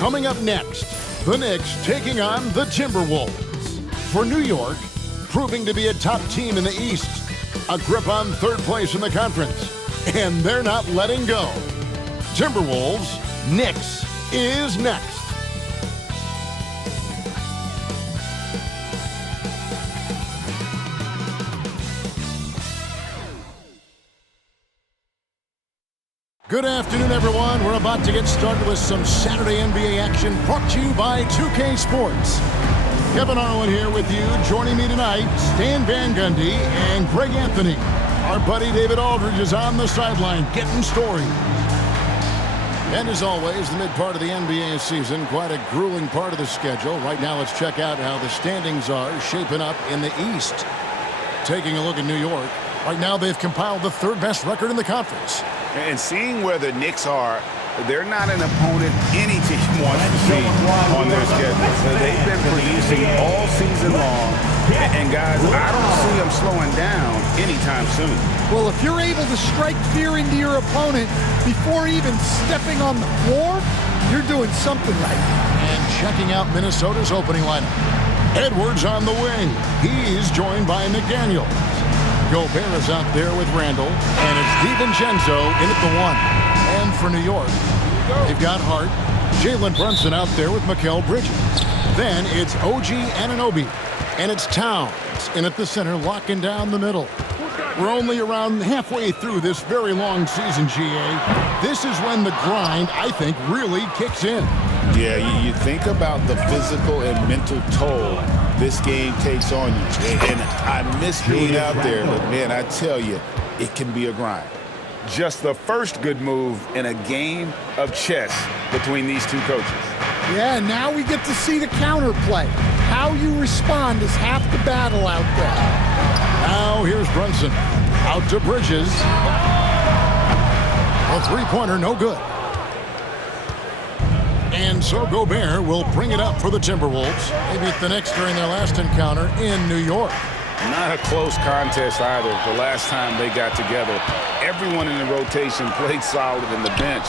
Coming up next, the Knicks taking on the Timberwolves. For New York, proving to be a top team in the East, a grip on third place in the conference, and they're not letting go. Timberwolves, Knicks is next. Good afternoon, everyone. We're about to get started with some Saturday NBA action brought to you by 2K Sports. Kevin Harlan here with you. Joining me tonight, Stan Van Gundy and Greg Anthony. Our buddy David Aldridge is on the sideline getting stories. And as always, the mid part of the NBA season, quite a grueling part of the schedule. Right now, let's check out how the standings are shaping up in the East. Taking a look at New York. Right now, they've compiled the third best record in the conference. And seeing where the Knicks are, they're not an opponent any team wants to see on their schedule. So they've been producing all season long. And guys, I don't see them slowing down anytime soon. Well, if you're able to strike fear into your opponent before even stepping on the floor, you're doing something right. And checking out Minnesota's opening lineup. Edwards on the wing. He's joined by McDaniel. Gobert is out there with Randall, and it's DiVincenzo in at the one. And for New York, they've got Hart, Jalen Brunson out there with Mikal Bridges. Then it's OG Anunoby, and it's Towns in at the center, locking down the middle. We're only around halfway through this very long season, GA. This is when the grind, I think, really kicks in. Yeah, you think about the physical and mental toll this game takes on you. And I miss being out there, but man, I tell you, it can be a grind. Just the first good move in a game of chess between these two coaches. Yeah, now we get to see the counterplay. How you respond is half the battle out there. Now here's Brunson. Out to Bridges. A three-pointer, no good. And so Gobert will bring it up for the Timberwolves. They beat the Knicks during their last encounter in New York. Not a close contest either. The last time they got together, everyone in the rotation played solid, and the bench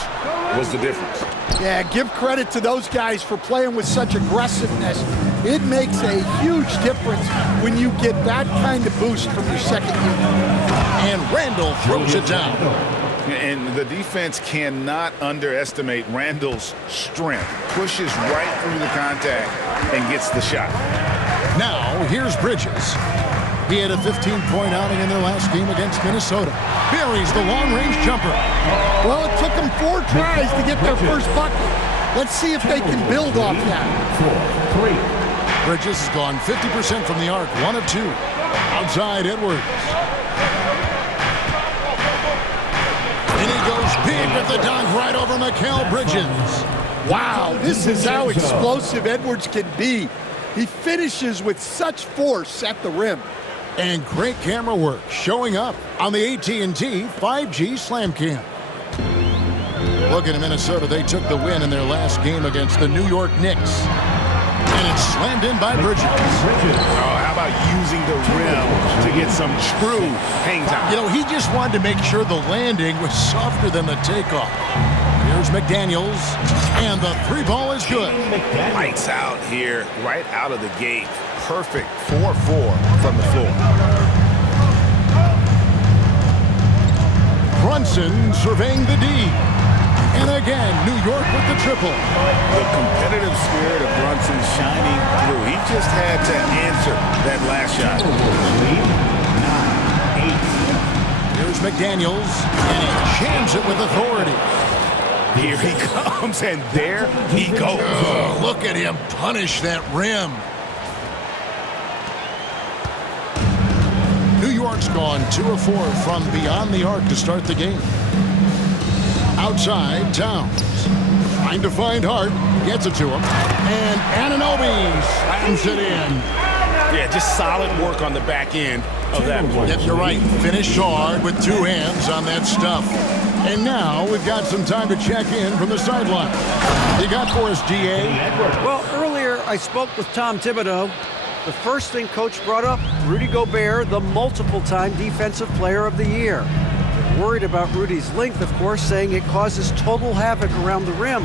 was the difference. Yeah, give credit to those guys for playing with such aggressiveness. It makes a huge difference when you get that kind of boost from your second unit. And Randall throws it down. And the defense cannot underestimate Randall's strength. Pushes right through the contact and gets the shot. Now, here's Bridges. He had a 15-point outing in their last game against Minnesota. Buries the long-range jumper. Well, it took them 4 tries to get their first bucket. Let's see if they can build off that. 4-3. Bridges has gone 50% from the arc, 1 of 2. Outside Edwards. And he goes big with the dunk right over Mikal Bridges. Wow, this is how explosive Edwards can be. He finishes with such force at the rim. And great camera work showing up on the AT&T 5G Slam Cam. Looking at Minnesota, they took the win in their last game against the New York Knicks. And it's slammed in by Bridges. Oh, how about using the rim to get some true hang time? You know, he just wanted to make sure the landing was softer than the takeoff. Here's McDaniels, and the 3 ball is good. Lights out here, right out of the gate. Perfect 4-4 from the floor. Brunson surveying the D. And again, New York with the triple. The competitive spirit of Brunson shining through. He just had to answer that last shot. 9-8. Here's McDaniels, and he jams it with authority. Here he comes, and there he goes. Oh, look at him punish that rim. New York's gone 2 of 4 from beyond the arc to start the game. Outside, Towns. Trying to find Hart. Gets it to him. And Anunoby slams it in. Yeah, just solid work on the back end of that play. Yep, you're right. Finished hard with 2 hands on that stuff. And now we've got some time to check in from the sideline. You got for us, GA? Well, earlier I spoke with Tom Thibodeau. The first thing Coach brought up, Rudy Gobert, the multiple-time Defensive Player of the Year. Worried about Rudy's length, of course, saying it causes total havoc around the rim.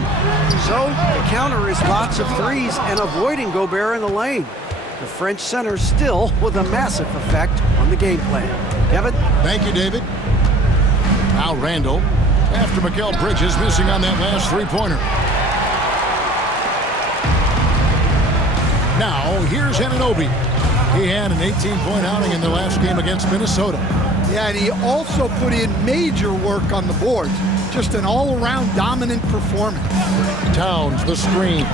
So the counter is lots of threes and avoiding Gobert in the lane. The French center still with a massive effect on the game plan. Kevin? Thank you, David. Now Randall, after Mikal Bridges missing on that last three-pointer. Now, here's Anunoby. He had an 18-point outing in the last game against Minnesota. Yeah, and he also put in major work on the boards. Just an all-around dominant performance. Towns, the screen.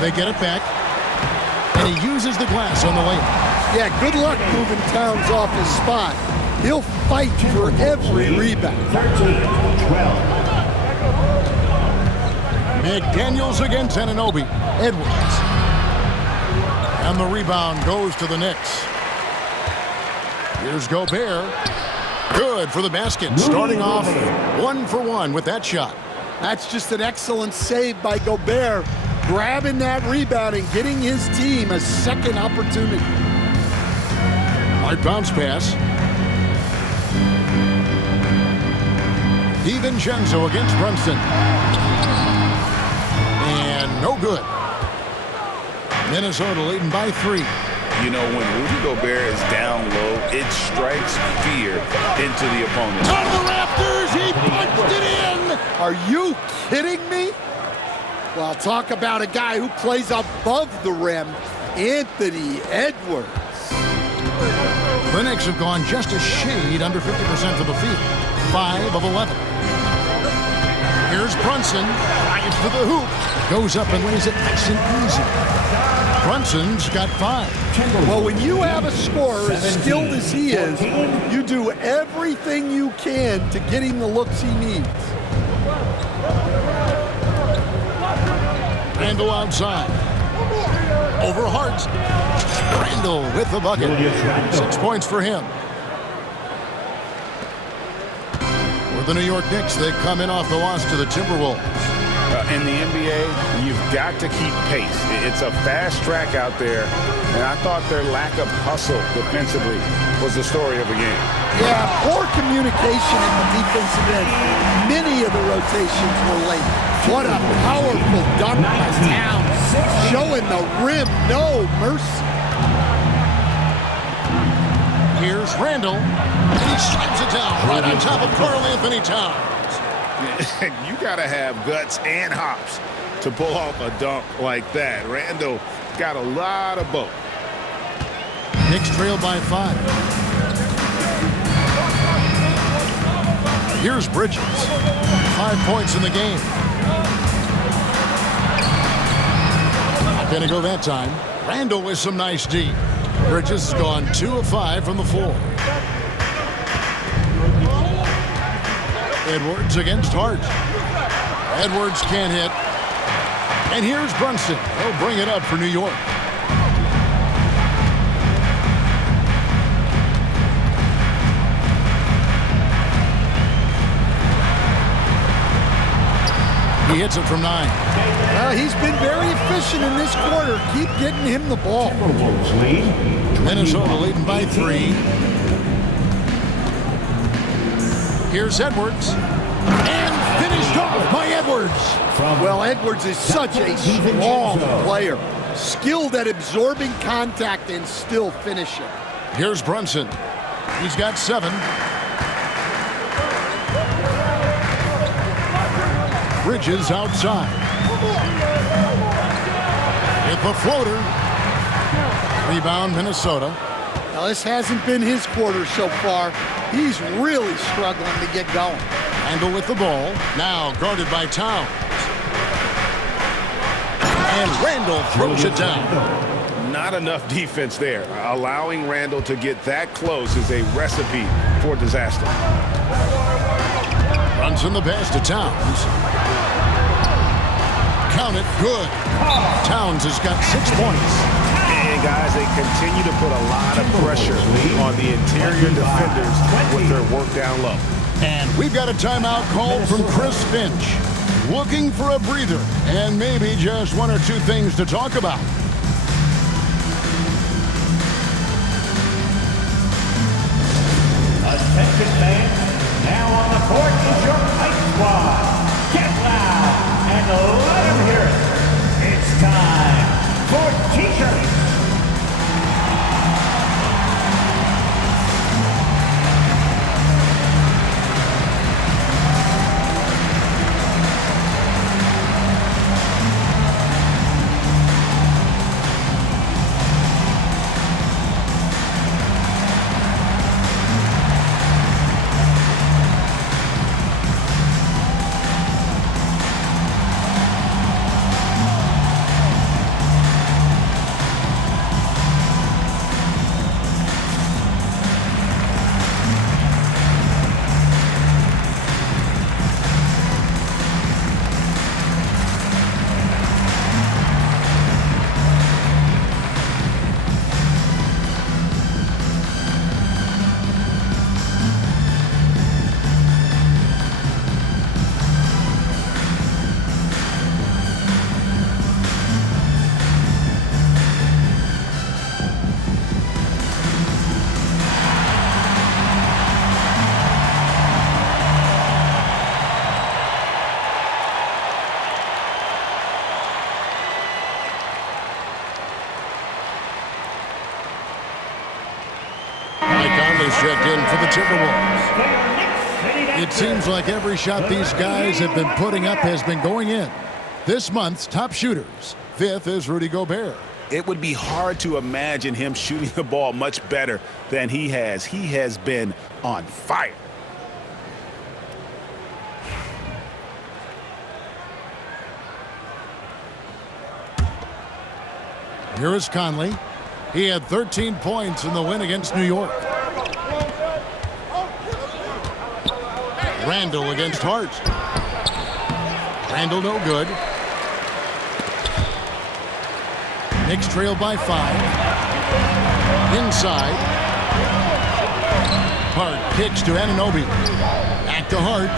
They get it back. And he uses the glass on the layup. Yeah, good luck moving Towns off his spot. He'll fight for every rebound. 13-12. McDaniels against Anunoby. Edwards. And the rebound goes to the Knicks. Here's Gobert. Good for the basket. Starting off 1 for 1 with that shot. That's just an excellent save by Gobert. Grabbing that rebound and getting his team a second opportunity. Hard bounce pass. DiVincenzo against Brunson. And no good. Minnesota leading by 3. You know, when Rudy Gobert is down low, it strikes fear into the opponent. On the Raptors, he punched it in. Are you kidding me? Well, talk about a guy who plays above the rim, Anthony Edwards. The Knicks have gone just a shade under 50% of the field. 5 of 11. Here's Brunson. Drives to the hoop. Goes up and lays it nice and easy. Brunson's got 5. Well, when you have a scorer as skilled as he is, you do everything you can to get him the looks he needs. Randall outside. Over Hart. Randall with the bucket. 6 points for him. For the New York Knicks, they come in off the loss to the Timberwolves. In the NBA, you've got to keep pace. It's a fast track out there, and I thought their lack of hustle defensively was the story of the game. Yeah, poor communication in the defensive end. Many of the rotations were late. What a powerful dunk by Towns, showing the rim no mercy. Here's Randall, and he strikes it down right on top of Karl Anthony Towns. You got to have guts and hops to pull off a dunk like that. Randall got a lot of both. Knicks trail by 5. Here's Bridges. 5 points in the game. Not going to go that time. Randall with some nice D. Bridges has gone 2 of 5 from the floor. Edwards against Hart. Edwards can't hit. And here's Brunson. He'll bring it up for New York. He hits it from 9. Well, he's been very efficient in this quarter. Keep getting him the ball. Timberwolves lead. Minnesota leading by 3. Here's Edwards. And finished off by Edwards. Well, Edwards is such a strong player. Skilled at absorbing contact and still finishing. Here's Brunson. He's got 7. Bridges outside. Hit the floater. Rebound, Minnesota. Now, this hasn't been his quarter so far. He's really struggling to get going. Randall with the ball. Now guarded by Towns. And Randall throws it down. Not enough defense there. Allowing Randall to get that close is a recipe for disaster. Brunson the pass to Towns. Count it, good. Towns has got 6 points. And guys, they continue to put a lot of pressure on the interior defenders with their work down low. And we've got a timeout call from Chris Finch. Looking for a breather and maybe just 1 or 2 things to talk about. Attention is checked in for the Timberwolves. It seems like every shot these guys have been putting up has been going in. This month's top shooters. 5th is Rudy Gobert. It would be hard to imagine him shooting the ball much better than he has. He has been on fire. Here is Conley. He had 13 points in the win against New York. Randall against Hart. Randall no good. Knicks trail by 5. Inside. Hart kicks to Anunoby. Back to Hart.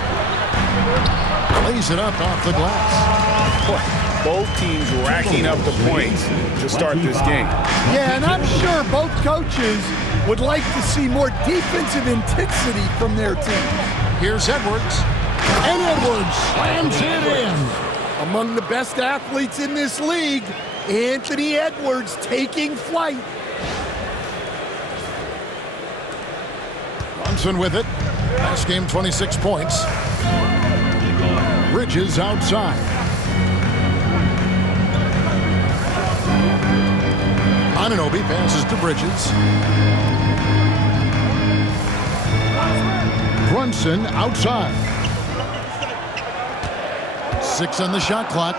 Lays it up off the glass. Both teams racking up the points to start this game. Yeah, and I'm sure both coaches would like to see more defensive intensity from their team. Here's Edwards. And Edwards slams it in. Among the best athletes in this league, Anthony Edwards taking flight. Brunson with it. Last game, 26 points. Bridges outside. Anunoby passes to Bridges. Brunson outside. 6 on the shot clock.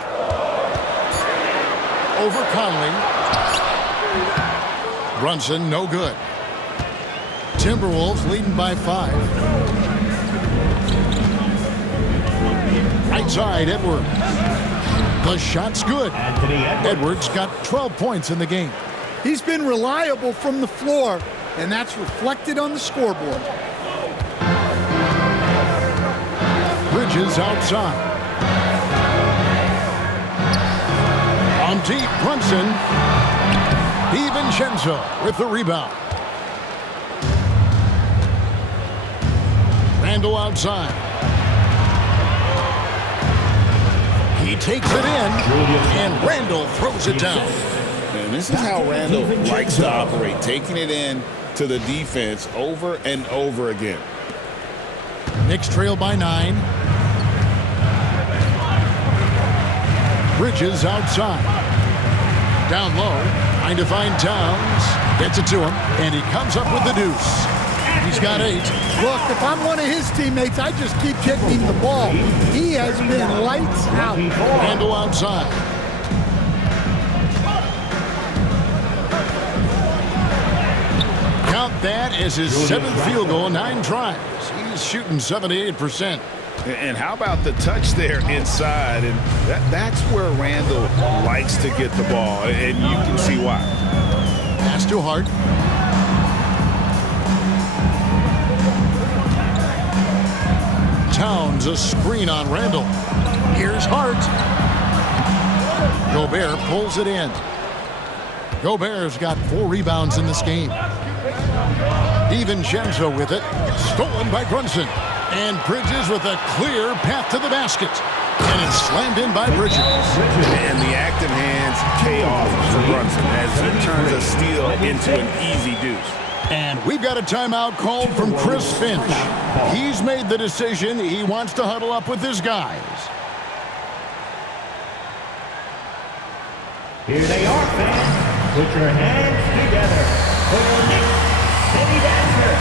Over Conley. Brunson no good. Timberwolves leading by 5. Outside Edwards. The shot's good. Edwards got 12 points in the game. He's been reliable from the floor, and that's reflected on the scoreboard. Bridges outside. On deep, Brunson. DiVincenzo with the rebound. Randall outside. He takes it in, and Randall throws it down. And this is how Randall likes to operate, taking it in to the defense over and over again. Knicks trail by 9. Bridges outside. Down low, trying to find Towns. Gets it to him, and he comes up with the deuce. He's got 8. Look, if I'm one of his teammates, I just keep getting him the ball. He has been lights out. Randall outside. Count that as his 7th field goal, 9 tries. He's shooting 78%. And how about the touch there inside? And that's where Randall likes to get the ball, and you can see why. Pass to Hart. Towns a screen on Randall. Here's Hart. Gobert pulls it in. Gobert's got 4 rebounds in this game. DiVincenzo with it. Stolen by Brunson. And Bridges with a clear path to the basket. And it's slammed in by Bridges. And the active hands pay off for Brunson as he turns a steal into an easy deuce. And we've got a timeout called from Chris Finch. He's made the decision. He wants to huddle up with his guys. Here they are, fans. Put your hands together for your Knicks City Dancer.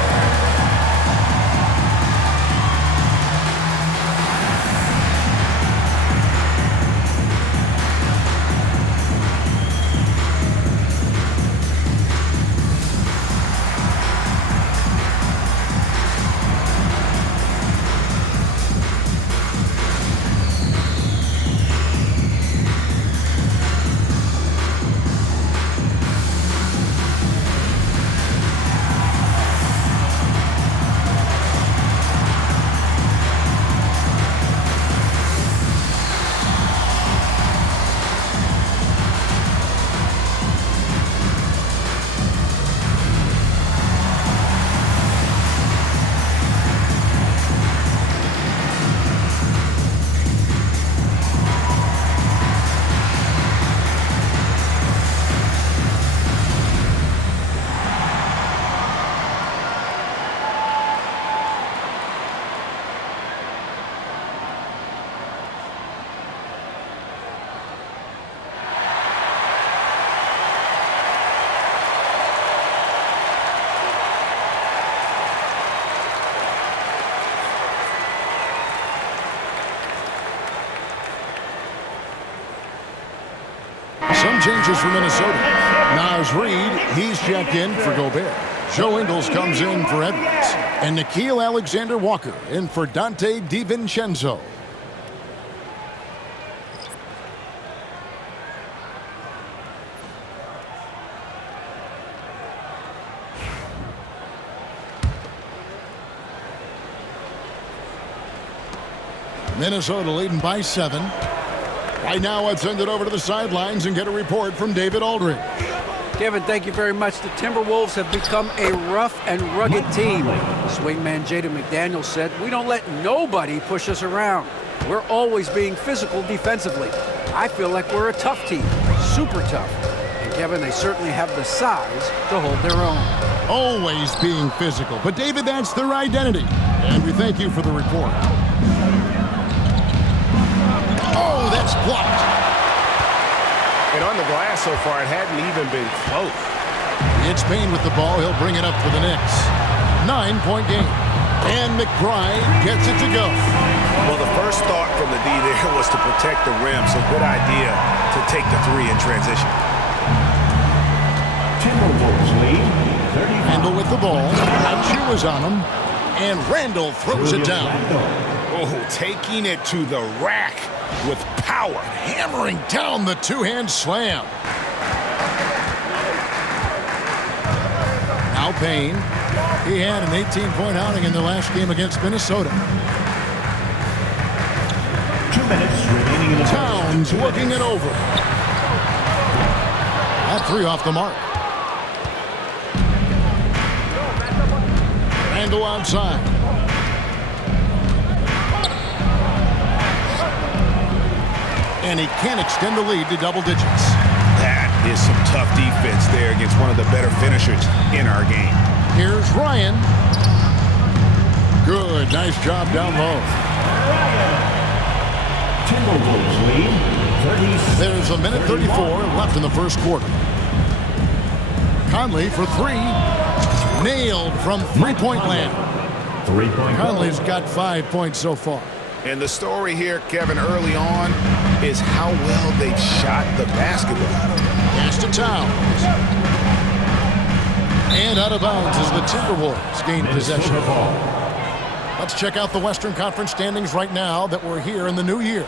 Some changes for Minnesota. Naz Reid, he's checked in for Gobert. Joe Ingles comes in for Edwards. And Nickeil Alexander-Walker in for Dante DiVincenzo. Minnesota leading by 7. Right now, let's send it over to the sidelines and get a report from David Aldridge. Kevin, thank you very much. The Timberwolves have become a rough and rugged team. Swingman Jaden McDaniels said, "We don't let nobody push us around. We're always being physical defensively. I feel like we're a tough team, super tough." And Kevin, they certainly have the size to hold their own. Always being physical. But David, that's their identity. And we thank you for the report. Oh, that's blocked. And on the glass so far, it hadn't even been close. It's Payne with the ball. He'll bring it up for the Knicks. 9-point game. And McBride gets it to go. Well, the first thought from the D there was to protect the rim, so good idea to take the 3 in transition. Timberwolves lead 35. Randall with the ball. Achu is on him. And Randall throws it down. Oh, taking it to the rack with power. Hammering down the two-hand slam. Now Payne. He had an 18-point outing in the last game against Minnesota. 2 minutes remaining in the Towns looking it over. That 3 off the mark. Randall outside. And he can't extend the lead to double digits. That is some tough defense there against one of the better finishers in our game. Here's Ryan. Good, nice job down low. Timberwolves lead 36. There's a minute 34 left in the first quarter. Conley for 3. Nailed from three-point land. 3-point Conley's got 5 points so far. And the story here, Kevin, early on is how well they've shot the basketball. Pass to Towns. And out of bounds as the Timberwolves gain possession. Let's check out the Western Conference standings right now that we're here in the new year.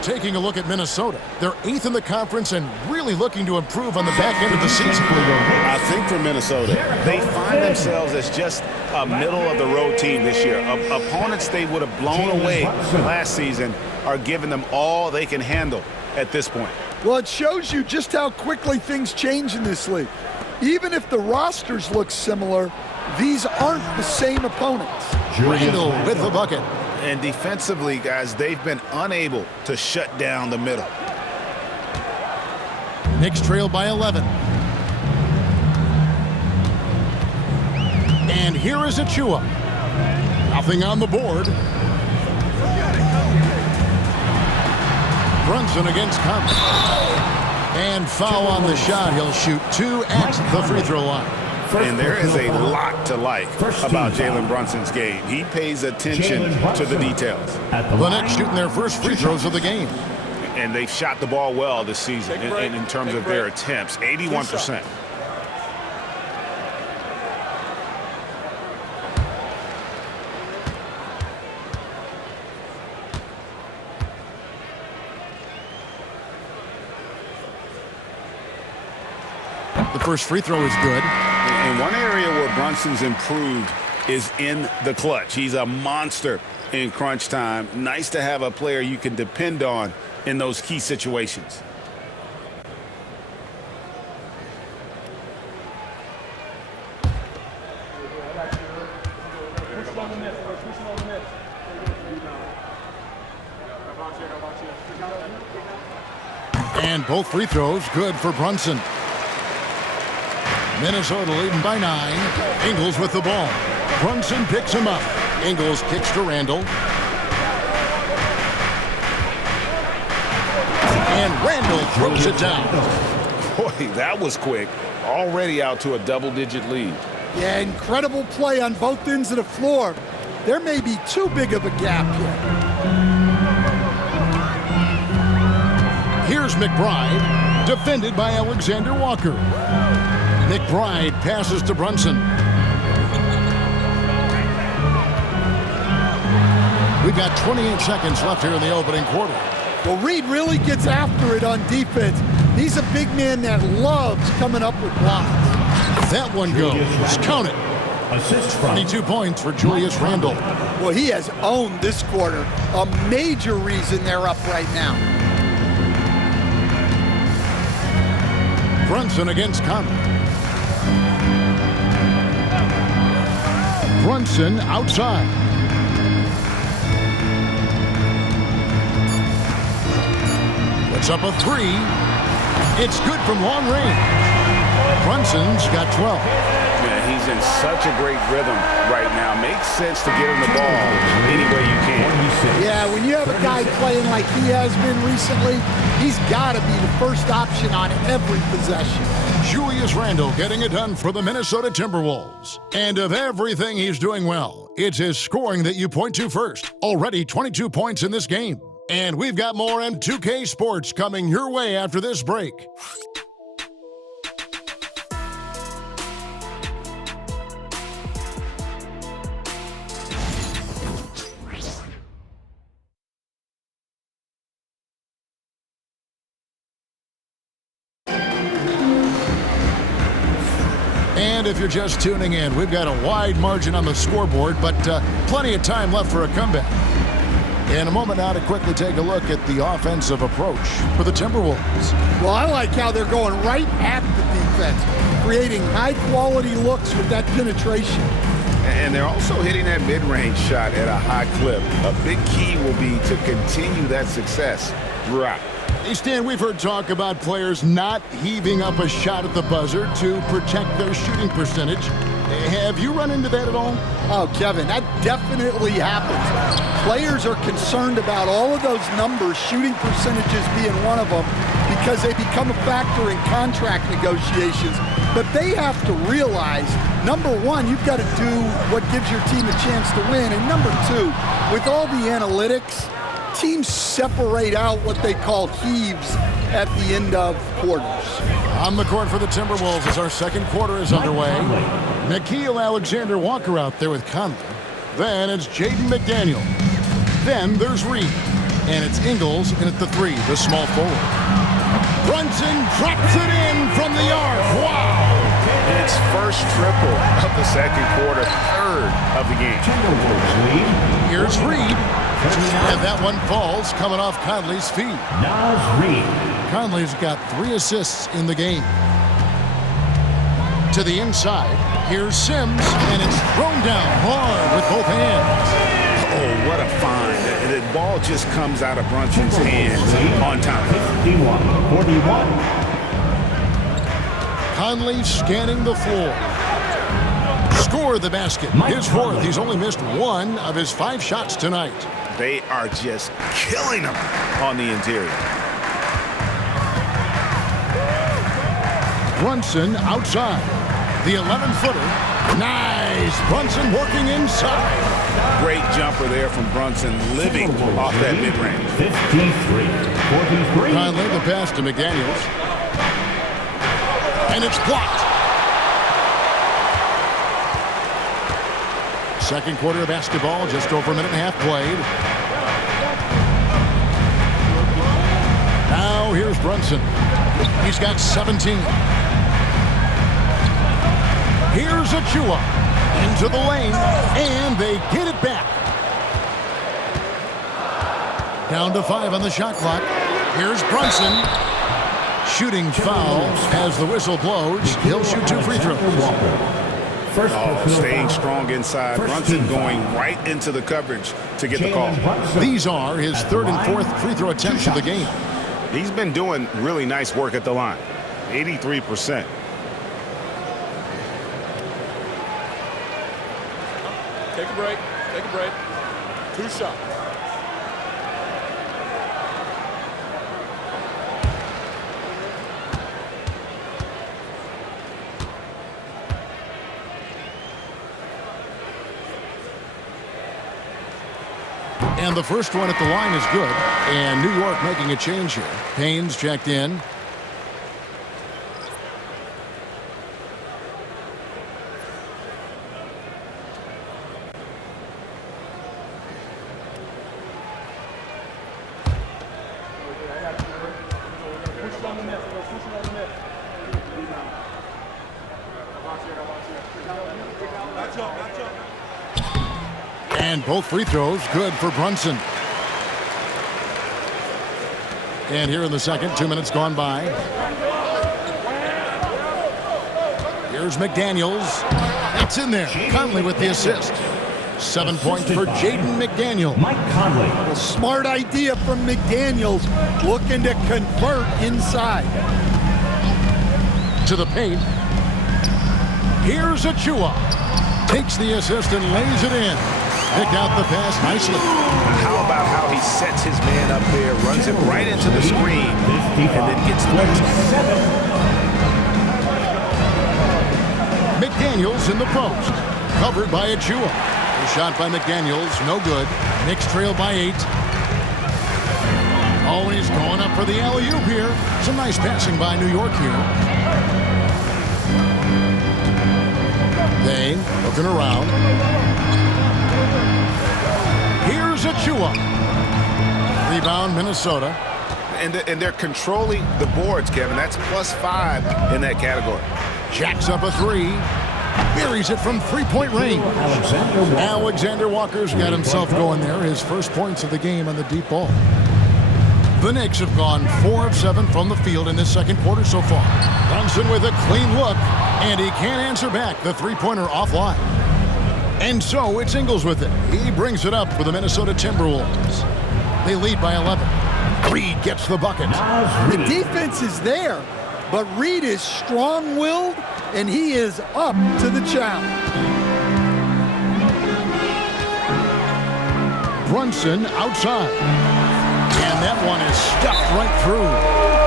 Taking a look at Minnesota. They're 8th in the conference and really looking to improve on the back end of the season. I think for Minnesota, they find themselves as just a middle-of-the-road team this year. Opponents they would have blown away last season are giving them all they can handle at this point. Well, it shows you just how quickly things change in this league. Even if the rosters look similar, these aren't the same opponents. Randall with the bucket. And defensively, guys, they've been unable to shut down the middle. Knicks trail by 11. And here is Achua. Nothing on the board. Brunson against Conley. And foul on the shot. He'll shoot 2 at the free throw line. And there is a lot to like about Jalen Brunson's game. He pays attention to the details. The Knicks shooting their first free throws of the game. And they've shot the ball well this season in terms of their attempts, 81%. The first free throw is good. And one area where Brunson's improved is in the clutch. He's a monster in crunch time. Nice to have a player you can depend on in those key situations. And both free throws good for Brunson. Minnesota leading by 9. Ingles with the ball. Brunson picks him up. Ingles kicks to Randall. And Randall throws it down. Boy, that was quick. Already out to a double-digit lead. Yeah, incredible play on both ends of the floor. There may be too big of a gap here. Here's McBride. Defended by Alexander Walker. McBride passes to Brunson. We've got 28 seconds left here in the opening quarter. Well, Reed really gets after it on defense. He's a big man that loves coming up with blocks. That one goes. Count it. Assist from 22 points for Julius Randle. Well, he has owned this quarter. A major reason they're up right now. Brunson against Conley. Brunson outside. Puts up a three. It's good from long range. Brunson's got 12. Yeah, he's in such a great rhythm right now. Makes sense to get him the ball any way you can. Yeah, when you have a guy playing like he has been recently, he's got to be the first option on every possession. Julius Randle getting it done for the Minnesota Timberwolves. And of everything he's doing well, it's his scoring that you point to first. Already 22 points in this game. And we've got more M2K Sports coming your way after this break. And if you're just tuning in, we've got a wide margin on the scoreboard, but plenty of time left for a comeback. In a moment now to quickly take a look at the offensive approach for the Timberwolves. Well, I like how they're going right at the defense, creating high-quality looks with that penetration. And they're also hitting that mid-range shot at a high clip. A big key will be to continue that success throughout. Hey, Stan, we've heard talk about players not heaving up a shot at the buzzer to protect their shooting percentage. Have you run into that at all? Oh, Kevin, that definitely happens. Players are concerned about all of those numbers, shooting percentages being one of them, because they become a factor in contract negotiations. But they have to realize, number one, you've got to do what gives your team a chance to win. And number two, with all the analytics, teams separate out what they call heaves at the end of quarters. On the court for the Timberwolves as our second quarter is underway. Mikal Alexander Walker out there with Conley. Then it's Jaden McDaniel. Then there's Reed. And it's Ingles in at the three, the small forward. Brunson drops it in from the arc. Wow! It's first triple of the second quarter, third of the game. Timberwolves lead. Here's Reed. And that one falls coming off Conley's feet. Nas Reed. Conley's got 3 assists in the game. To the inside, here's Sims, and it's thrown down hard with both hands. Oh, what a find. The ball just comes out of Brunson's hands on time. 51-41. Conley scanning the floor. Score the basket. His fourth. He's only missed 1 of his 5 shots tonight. They are just killing him on the interior. Brunson outside. The 11-footer. Nice. Brunson working inside. Great jumper there from Brunson, living off that mid-range. 53-43. Conley, the pass to McDaniels. And it's blocked. Second quarter of basketball, just over a minute and a half played. Now here's Brunson. He's got 17. Here's Achua into the lane, and they get it back. Down to 5 on the shot clock. Here's Brunson. Shooting foul as the whistle blows. He'll shoot 2 free throws. Staying strong inside. Brunson going right into the coverage to get the call. These are his 3rd and 4th free throw attempts of the game. He's been doing really nice work at the line. 83%. Take a break. Take a break. 2 shots. And the first one at the line is good. And New York making a change here. Payne's checked in. And both free throws good for Brunson. And here in the second, 2 minutes gone by. Here's McDaniels. That's in there. Conley with the assist. 7 points for Jaden McDaniel. Mike Conley. A smart idea from McDaniels, looking to convert inside. To the paint. Here's Achua. Takes the assist and lays it in. Picked out the pass nicely. How about how he sets his man up there, runs it right into the screen, and then gets the basket. McDaniels in the post. Covered by Achua. The shot by McDaniels, no good. Knicks trail by 8. Always going up for the alley-oop here. Some nice passing by New York here. They looking around. Here's Achua. Rebound, Minnesota. And they're controlling the boards, Kevin. That's +5 in that category. Jacks up a 3. Buries it from three-point range. Alexander Walker's got himself going there. His first points of the game on the deep ball. The Knicks have gone 4 of 7 from the field in this second quarter so far. Brunson with a clean look, and he can't answer back. The three-pointer offline. And so it's Ingles with it. He brings it up for the Minnesota Timberwolves. They lead by 11. Reed gets the bucket. The defense is there, but Reed is strong-willed, and he is up to the challenge. Brunson outside. And that one is stuffed right through.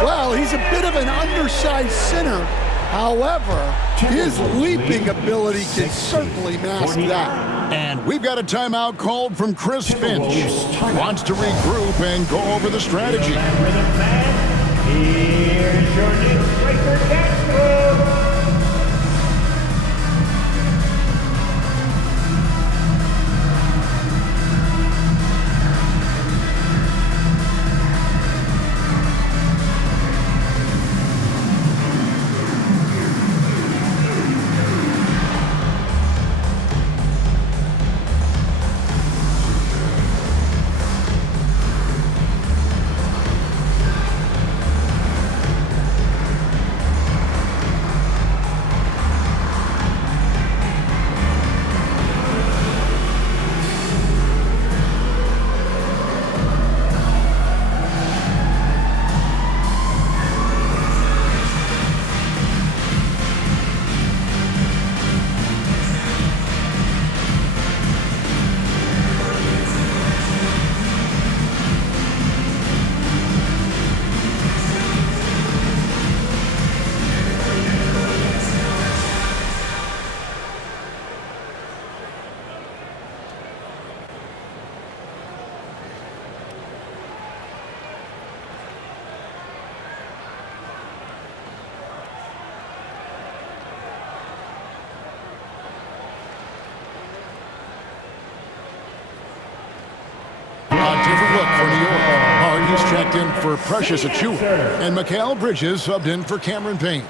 Well, he's a bit of an undersized center. However, his leaping ability can certainly mask that. And we've got a timeout called from Chris Finch. He wants to regroup and go over the strategy. Here's your Knicks breaker dance move. Checked in for Precious Achua, and Mikal Bridges subbed in for Cameron Payne.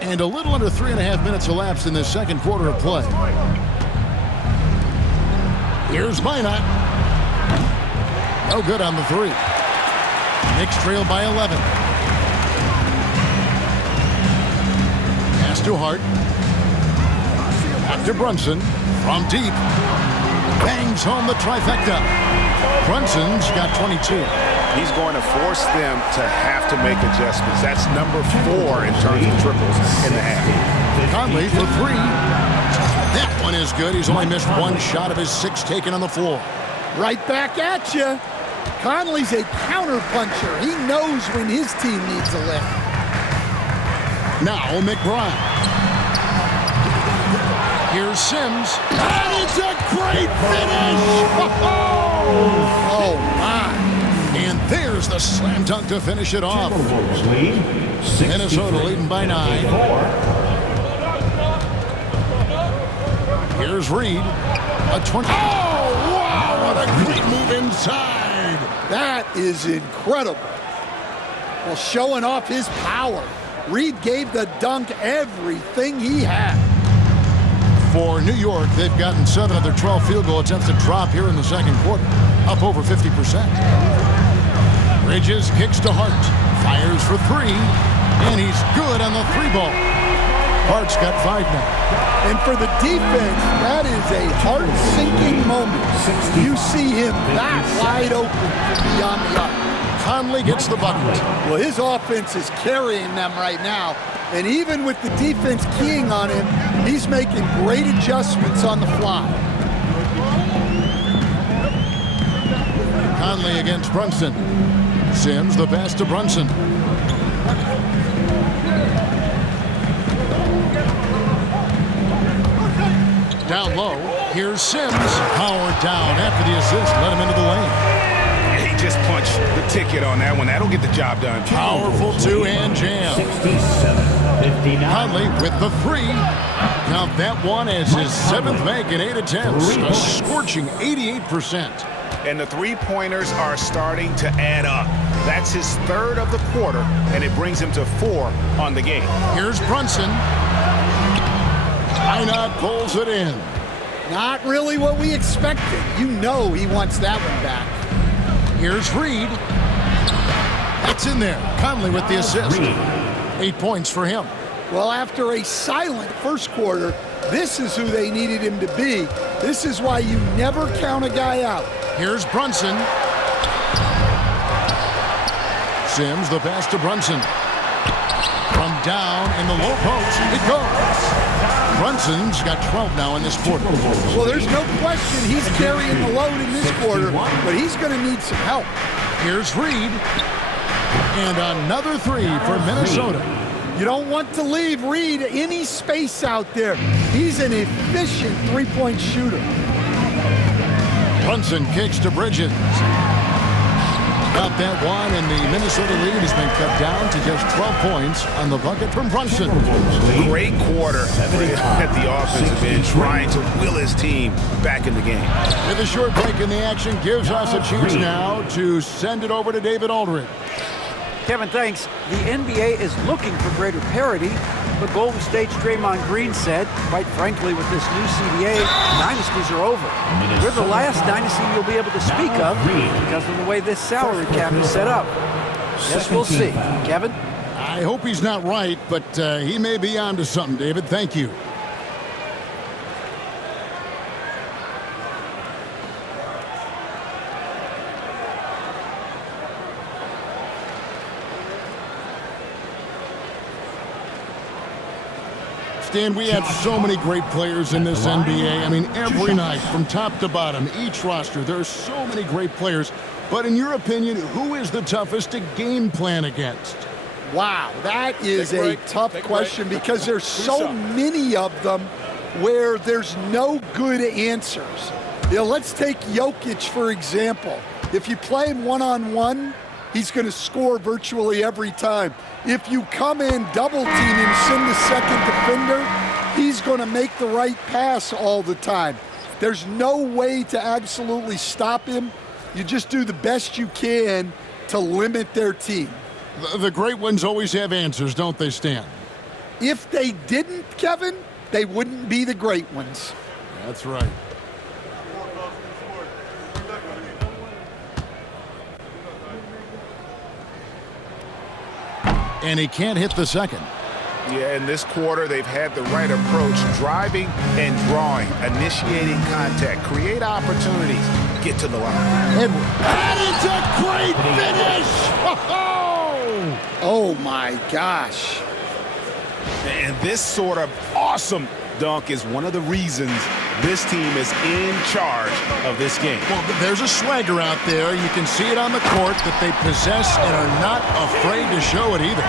And a little under 3.5 minutes elapsed in this second quarter of play. Here's Minot. No good on the 3. Knicks trail by 11. Pass to Hart. Back to Brunson. From deep. Bangs home the trifecta. Brunson's got 22. He's going to force them to have to make adjustments. That's number 4 in terms of triples in the half. Conley for 3. That one is good. He's only missed 1 shot of his 6 taken on the floor. Right back at you. Conley's a counter-puncher. He knows when his team needs a lift. Now McBride. Here's Sims. And it's a great finish! Oh, my. And there's the slam dunk to finish it off. Timberwolves lead. Minnesota leading by 9. Reed. A 20. Oh, wow, what a great move inside. That is incredible. Well, showing off his power. Reed gave the dunk everything he had. For New York, they've gotten 7 of their 12 field goal attempts to drop here in the second quarter, up over 50%. Bridges kicks to Hart, fires for 3, and he's good on the 3 ball. Hart's got 5 now. And for the defense, that is a heart-sinking moment. You see him that wide open beyond the arc. Conley gets the bucket. Well, his offense is carrying them right now. And even with the defense keying on him, he's making great adjustments on the fly. Conley against Brunson. Sims the pass to Brunson. Down low, here's Sims. Howard down after the assist, let him into the lane. He just punched the ticket on that one. That'll get the job done. Powerful two-hand jam. 67-59. Conley with the 3. Count that one as his 7th make in 8 attempts. A scorching 88%. And the three-pointers are starting to add up. That's his 3rd of the quarter, and it brings him to 4 on the game. Here's Brunson. Einat pulls it in. Not really what we expected. You know he wants that one back. Here's Reed. That's in there. Conley with the assist. 8 points for him. Well, after a silent first quarter, this is who they needed him to be. This is why you never count a guy out. Here's Brunson. Sims the pass to Brunson. From down in the low post, it goes. Brunson's got 12 now in this quarter. Well, there's no question he's carrying the load in this quarter, but he's going to need some help. Here's Reed. And another 3 for Minnesota. You don't want to leave Reed any space out there. He's an efficient three-point shooter. Brunson kicks to Bridges. Got that one, and the Minnesota lead has been cut down to just 12 points on the bucket from Brunson. Great quarter at the offensive end, trying to will his team back in the game. With a short break in the action, gives us a chance now to send it over to David Aldridge. Kevin, thanks. The NBA is looking for greater parity, but Golden State's Draymond Green said, quite frankly, with this new CBA, dynasties are over. We're the last dynasty you'll be able to speak of because of the way this salary cap is set up. Yes, we'll see. Kevin? I hope he's not right, but he may be onto something, David. Thank you. Stan, we have so many great players in this NBA. I mean, every night, from top to bottom, each roster, there are so many great players. But in your opinion, who is the toughest to game plan against? Wow, that is a tough question because there's so many of them where there's no good answers. You know, let's take Jokic, for example. If you play him one-on-one, he's going to score virtually every time. If you come in, double team him, send the second defender, he's going to make the right pass all the time. There's no way to absolutely stop him. You just do the best you can to limit their team. The great ones always have answers, don't they, Stan? If they didn't, Kevin, they wouldn't be the great ones. That's right. And he can't hit the second. Yeah, in this quarter, they've had the right approach, driving and drawing, initiating contact, create opportunities, get to the line. Edward. That is a great finish! Oh, my gosh. And this sort of awesome dunk is one of the reasons this team is in charge of this game. Well, there's a swagger out there. You can see it on the court that they possess and are not afraid to show it either.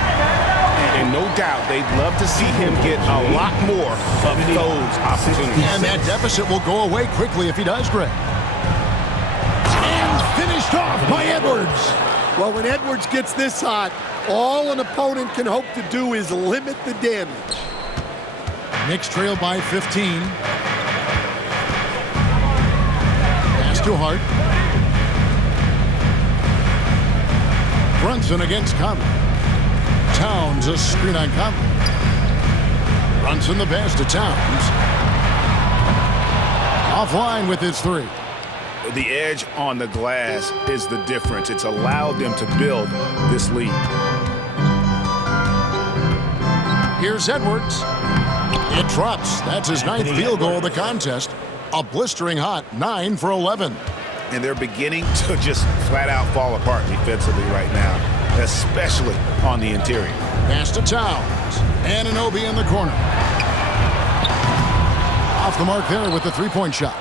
And no doubt they'd love to see him get a lot more of those opportunities. And that deficit will go away quickly if he does, Greg. And finished off by Edwards. Well, when Edwards gets this hot, all an opponent can hope to do is limit the damage. Knicks trail by 15. to Hart. Brunson against Conley. Towns a screen on Conley. Brunson the pass to Towns. Offline with his three. The edge on the glass is the difference. It's allowed them to build this lead. Here's Edwards. It drops. That's his 9th field goal of the contest. A blistering hot 9 for 11. And they're beginning to just flat out fall apart defensively right now, especially on the interior. Pass to Towns. Anunoby in the corner. Off the mark there with the three-point shot.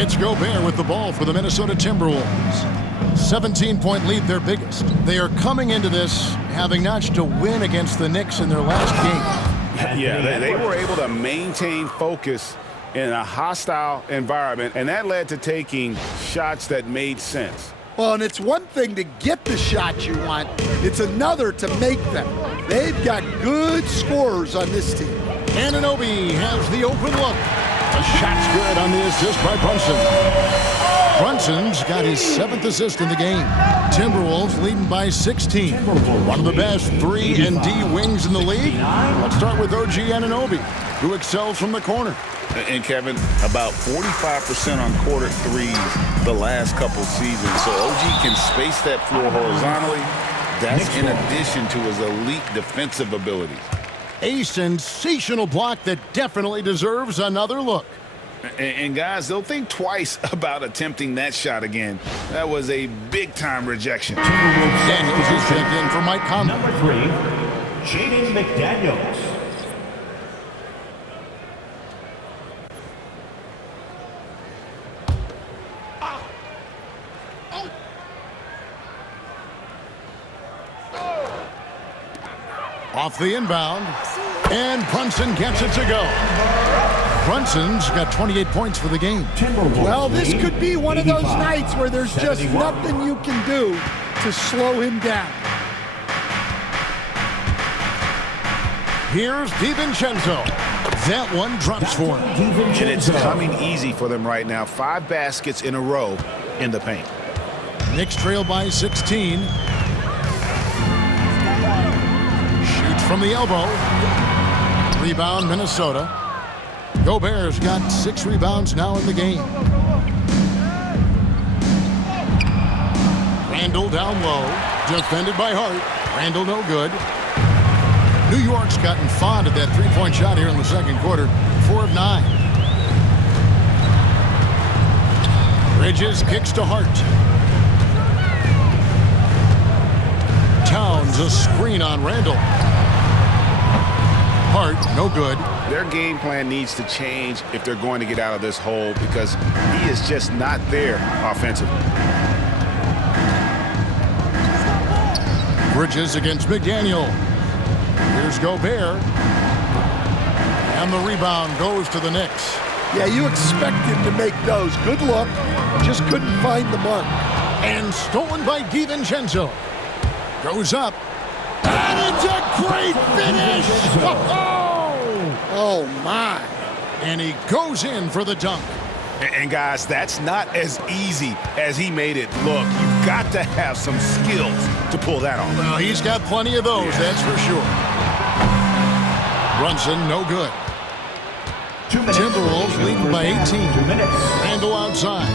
It's Gobert with the ball for the Minnesota Timberwolves. 17-point lead, their biggest. They are coming into this having notched to win against the Knicks in their last game. Yeah, they were able to maintain focus in a hostile environment, and that led to taking shots that made sense. Well, and it's one thing to get the shots you want. It's another to make them. They've got good scorers on this team. Anunoby has the open look. The shot's good on the assist by Brunson. Brunson's got his 7th assist in the game. Timberwolves leading by 16. One of the best 3 and D wings in the league. Let's start with OG Anunoby, who excels from the corner. And Kevin, about 45% on quarter threes the last couple seasons. So OG can space that floor horizontally. That's in addition to his elite defensive abilities. A sensational block that definitely deserves another look. And guys, they'll think twice about attempting that shot again. That was a big-time rejection. Daniels is checked in for Mike Conley. Number 3, Jaden McDaniels. Off the inbound, and Brunson gets it to go. Brunson's got 28 points for the game. Well, this could be one of those nights where there's just nothing you can do to slow him down. Here's DiVincenzo. That one drops for him. And it's coming easy for them right now. 5 baskets in a row in the paint. Knicks trail by 16. Shoots from the elbow. Rebound, Minnesota. Gobert's got 6 rebounds now in the game. Randall down low. Defended by Hart. Randall no good. New York's gotten fond of that three-point shot here in the second quarter. 4 of 9. Bridges kicks to Hart. Towns a screen on Randall. Hart, no good. Their game plan needs to change if they're going to get out of this hole because he is just not there offensively. Bridges against McDaniel. Here's Gobert. And the rebound goes to the Knicks. Yeah, you expect him to make those. Good look. Just couldn't find the mark. And stolen by DiVincenzo. Goes up. And it's a great finish! Oh, my. And he goes in for the dunk. And guys, that's not as easy as he made it look. You've got to have some skills to pull that off. Well, he's got plenty of those, that's for sure. Brunson, no good. 2 minutes. Timberwolves leading by 18. 2 minutes. Randall outside.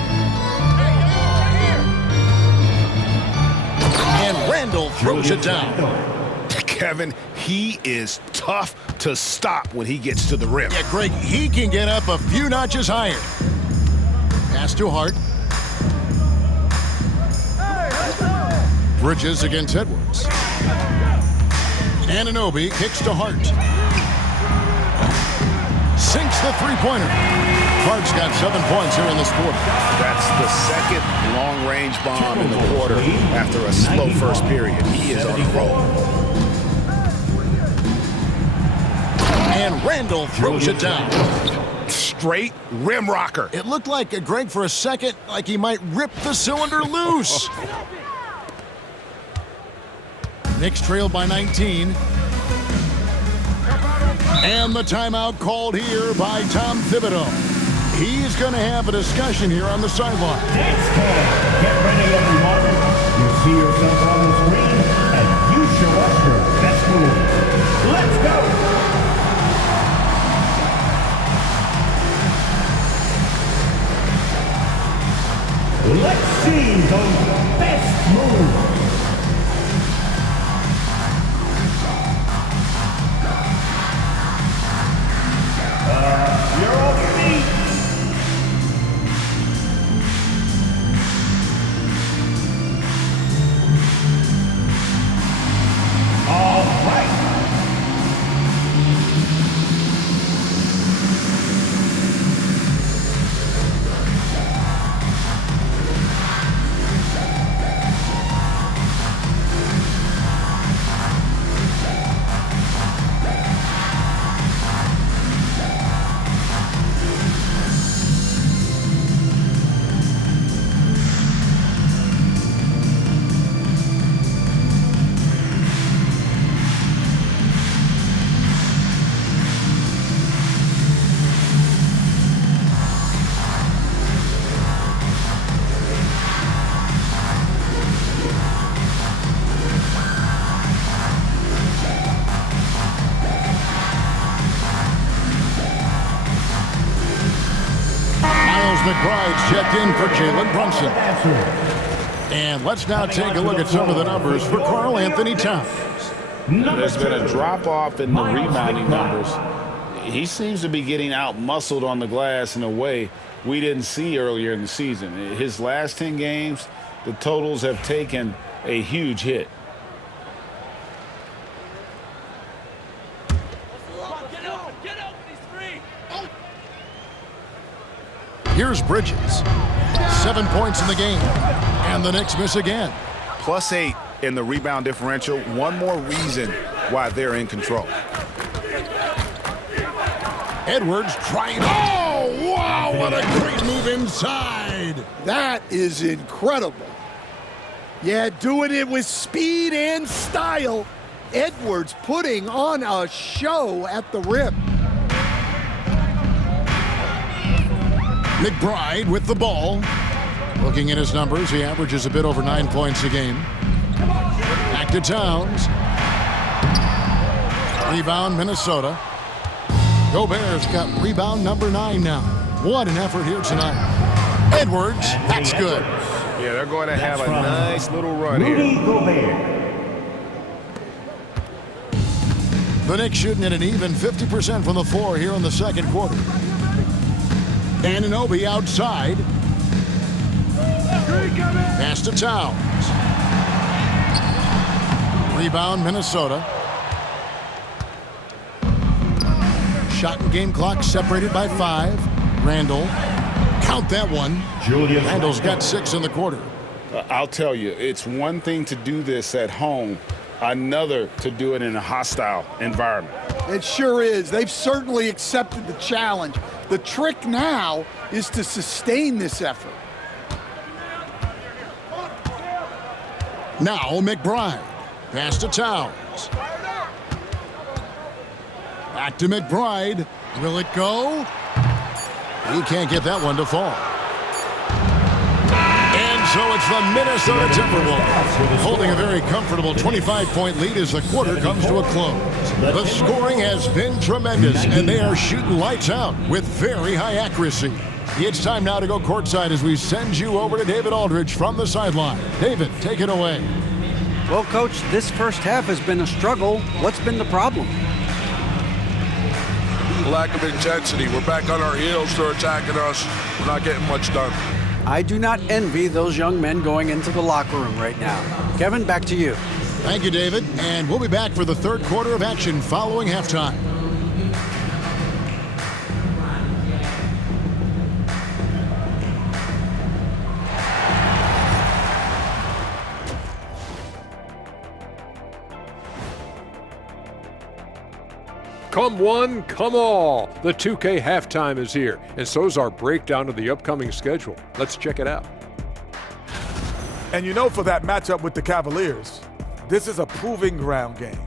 And Randall throws it down. Kevin, he is tough to stop when he gets to the rim. Yeah, Greg, he can get up a few notches higher. Pass to Hart. Bridges against Edwards. Anunoby kicks to Hart. Sinks the three-pointer. Hart's got 7 points here in this quarter. That's the second long-range bomb in the quarter after a slow first period. He is on a roll. And Randall throws it down. Straight rim rocker. It looked like, Greg, for a second, like he might rip the cylinder loose. Knicks trail by 19. And the timeout called here by Tom Thibodeau. he's going to have a discussion here on the sideline. Next corner. Get ready, everyone. You see yourself on the screen, and you show us your best move. Let's go. Let's see those best moves. You're off your feet. All right. McBride's checked in for Jalen Brunson. And let's now take a look at some of the numbers for Karl Anthony Towns. There's been a drop-off in the rebounding numbers. He seems to be getting out-muscled on the glass in a way we didn't see earlier in the season. His last 10 games, the totals have taken a huge hit. Here's Bridges. 7 points in the game. And the Knicks miss again. +8 in the rebound differential. One more reason why they're in control. Edwards trying. Oh, wow, what a great move inside. That is incredible. Yeah, doing it with speed and style. Edwards putting on a show at the rim. McBride with the ball. Looking at his numbers, he averages a bit over 9 points a game. Back to Towns. Rebound, Minnesota. Gobert's got rebound number 9 now. What an effort here tonight. Edwards, that's good. Yeah, they're going to have a nice little run here. The Knicks shooting at an even 50% from the floor here in the second quarter. Anunoby outside. Pass to Towns. Rebound, Minnesota. Shot and game clock separated by 5. Randall. Count that one. Randall's got 6 in the quarter. I'll tell you, it's one thing to do this at home, another to do it in a hostile environment. It sure is. They've certainly accepted the challenge. The trick now is to sustain this effort. Now McBride. Pass to Towns. Back to McBride. Will it go? He can't get that one to fall. And so it's the Minnesota Timberwolves holding a very comfortable 25-point lead as the quarter comes to a close. The scoring has been tremendous, and they are shooting lights out with very high accuracy. It's time now to go courtside as we send you over to David Aldridge from the sideline. David, take it away. Well, Coach, this first half has been a struggle. What's been the problem? Lack of intensity. We're back on our heels. They're attacking us. We're not getting much done. I do not envy those young men going into the locker room right now. Kevin, back to you. Thank you, David. And we'll be back for the third quarter of action following halftime. Come one, come all. The 2K halftime is here, and so is our breakdown of the upcoming schedule. Let's check it out. And you know, for that matchup with the Cavaliers, this is a proving ground game,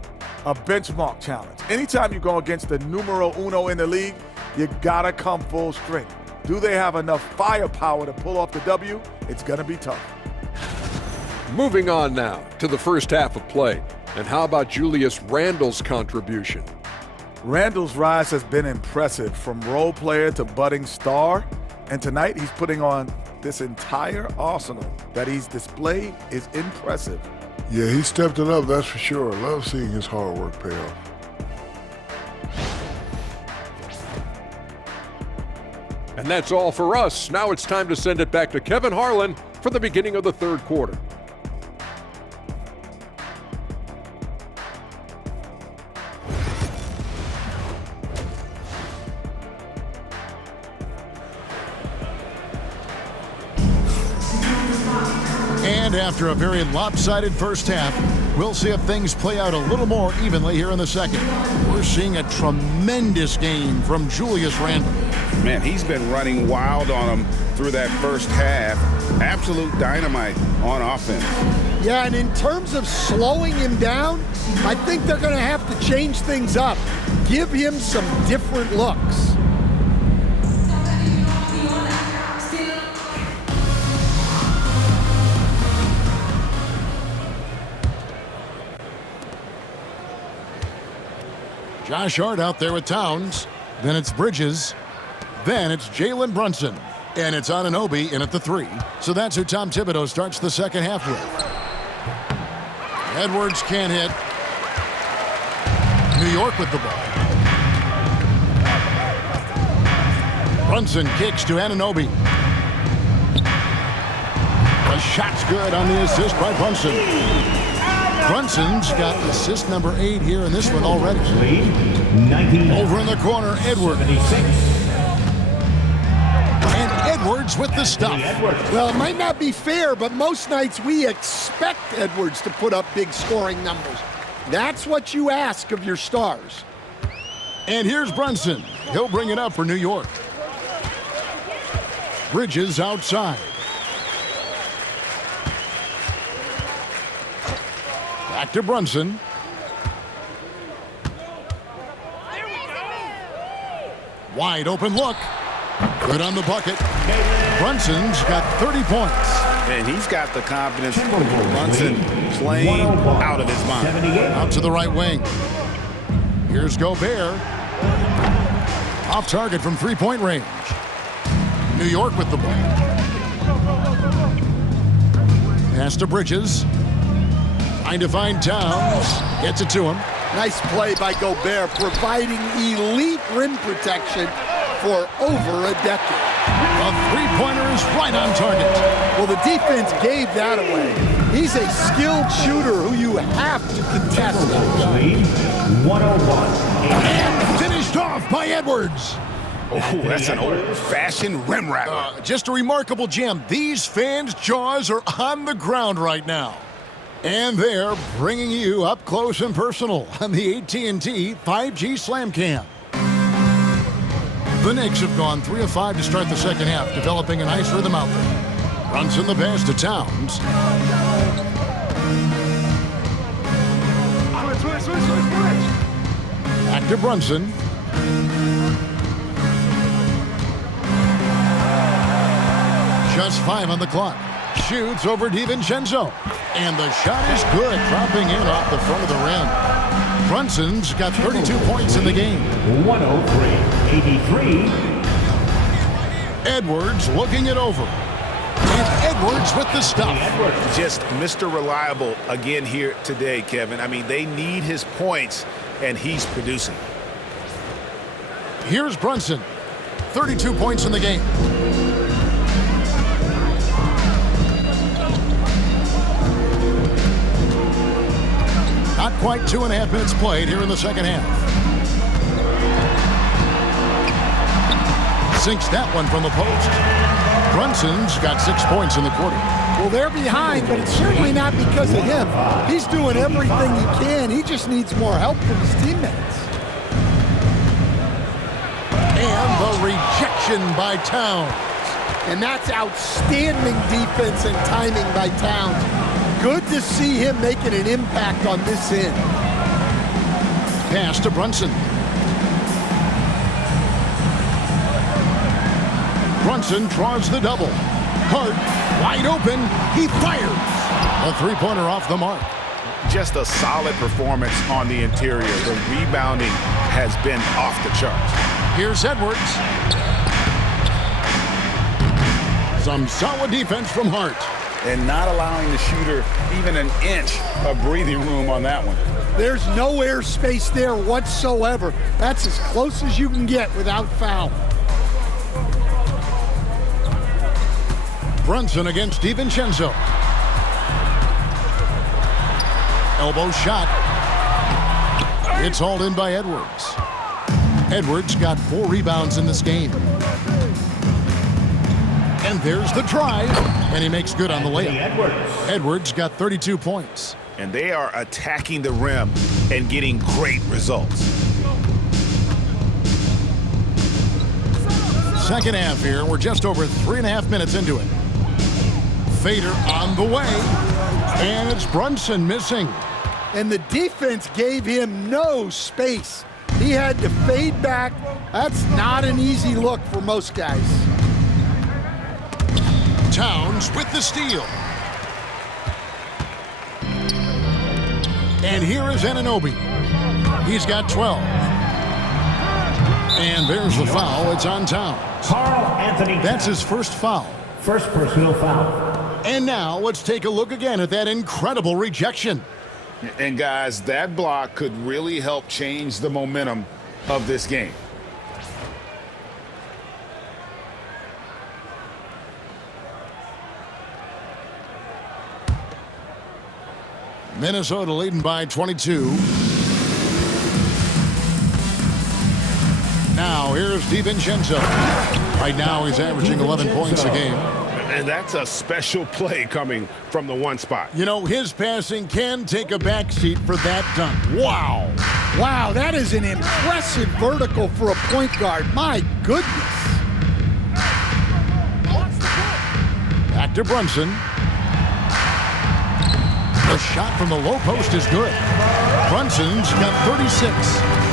a benchmark challenge. Anytime you go against the numero uno in the league, you gotta come full strength. Do they have enough firepower to pull off the W? It's going to be tough. Moving on now to the first half of play. And how about Julius Randle's contribution? Randle's rise has been impressive, from role player to budding star. And tonight he's putting on this entire arsenal that he's displayed is impressive. Yeah, he stepped it up, that's for sure. Love seeing his hard work pay off. And that's all for us. Now it's time to send it back to Kevin Harlan for the beginning of the third quarter. And after a very lopsided first half, we'll see if things play out a little more evenly here in the second. We're seeing a tremendous game from Julius Randle. Man, he's been running wild on him through that first half. Absolute dynamite on offense. Yeah, and in terms of slowing him down, I think they're going to have to change things up. Give him some different looks. Josh Hart out there with Towns. Then it's Bridges. Then it's Jalen Brunson. And it's Anunoby in at the 3. So that's who Tom Thibodeau starts the second half with. Edwards can't hit. New York with the ball. Brunson kicks to Anunoby. The shot's good on the assist by Brunson. Brunson's got assist number 8 here in this one already. Over in the corner, Edwards. And Edwards with the stop. Well, it might not be fair, but most nights we expect Edwards to put up big scoring numbers. That's what you ask of your stars. And here's Brunson. He'll bring it up for New York. Bridges outside. Back to Brunson. Wide open look. Good on the bucket. Brunson's got 30 points. And he's got the confidence. Brunson playing out of his mind. Out to the right wing. Here's Gobert. Off target from three-point range. New York with the ball. Pass to Bridges. Trying to find Towns. Gets it to him. Nice play by Gobert, providing elite rim protection for over a decade. A three-pointer is right on target. Well, the defense gave that away. He's a skilled shooter who you have to contest. Lead 101. And finished off by Edwards. Oh, that's an old-fashioned rim rattler. Just a remarkable gem. These fans' jaws are on the ground right now. And they're bringing you up close and personal on the AT&T 5G Slam Cam. The Knicks have gone 3 of 5 to start the second half, developing a nice rhythm out there. Runs in the pass to Towns. Back to Brunson. Just 5 on the clock. Shoots over DiVincenzo. And the shot is good, dropping in off the front of the rim. Brunson's got 32 points in the game. 103-83. Edwards looking it over. And Edwards with the stop. Just Mr. Reliable again here today, Kevin. I mean, they need his points, and he's producing. Here's Brunson. 32 points in the game. Not quite 2.5 minutes played here in the second half. Sinks that one from the post. Brunson's got 6 points in the quarter. Well, they're behind, but it's certainly not because of him. He's doing everything he can. He just needs more help from his teammates. And the rejection by Towns. And that's outstanding defense and timing by Towns. Good to see him making an impact on this end. Pass. pass to Brunson. Brunson draws the double. Hart, wide open. He fires. A three-pointer off the mark. Just a solid performance on the interior. The rebounding has been off the charts. Here's Edwards. Some solid defense from Hart. And not allowing the shooter even an inch of breathing room on that one. There's no air space there whatsoever. That's as close as you can get without foul. Brunson against DiVincenzo. Elbow shot. It's hauled in by Edwards. Edwards got 4 rebounds in this game. And there's the drive, and he makes good on the layup. Edwards got 32 points. And they are attacking the rim and getting great results. Second half here. We're just over 3.5 minutes into it. Fader on the way. And it's Brunson missing. And the defense gave him no space. He had to fade back. That's not an easy look for most guys. Towns with the steal. And here is Anunoby. He's got 12. And there's the foul. It's on Towns. That's his first foul. First personal foul. And now let's take a look again at that incredible rejection. And guys, that block could really help change the momentum of this game. Minnesota leading by 22. Now here's DiVincenzo. Right now he's averaging 11 points a game. And that's a special play coming from the one spot. You know, his passing can take a backseat for that dunk. Wow. Wow, that is an impressive vertical for a point guard. My goodness. Back to Brunson. The shot from the low post is good. Brunson's got 36.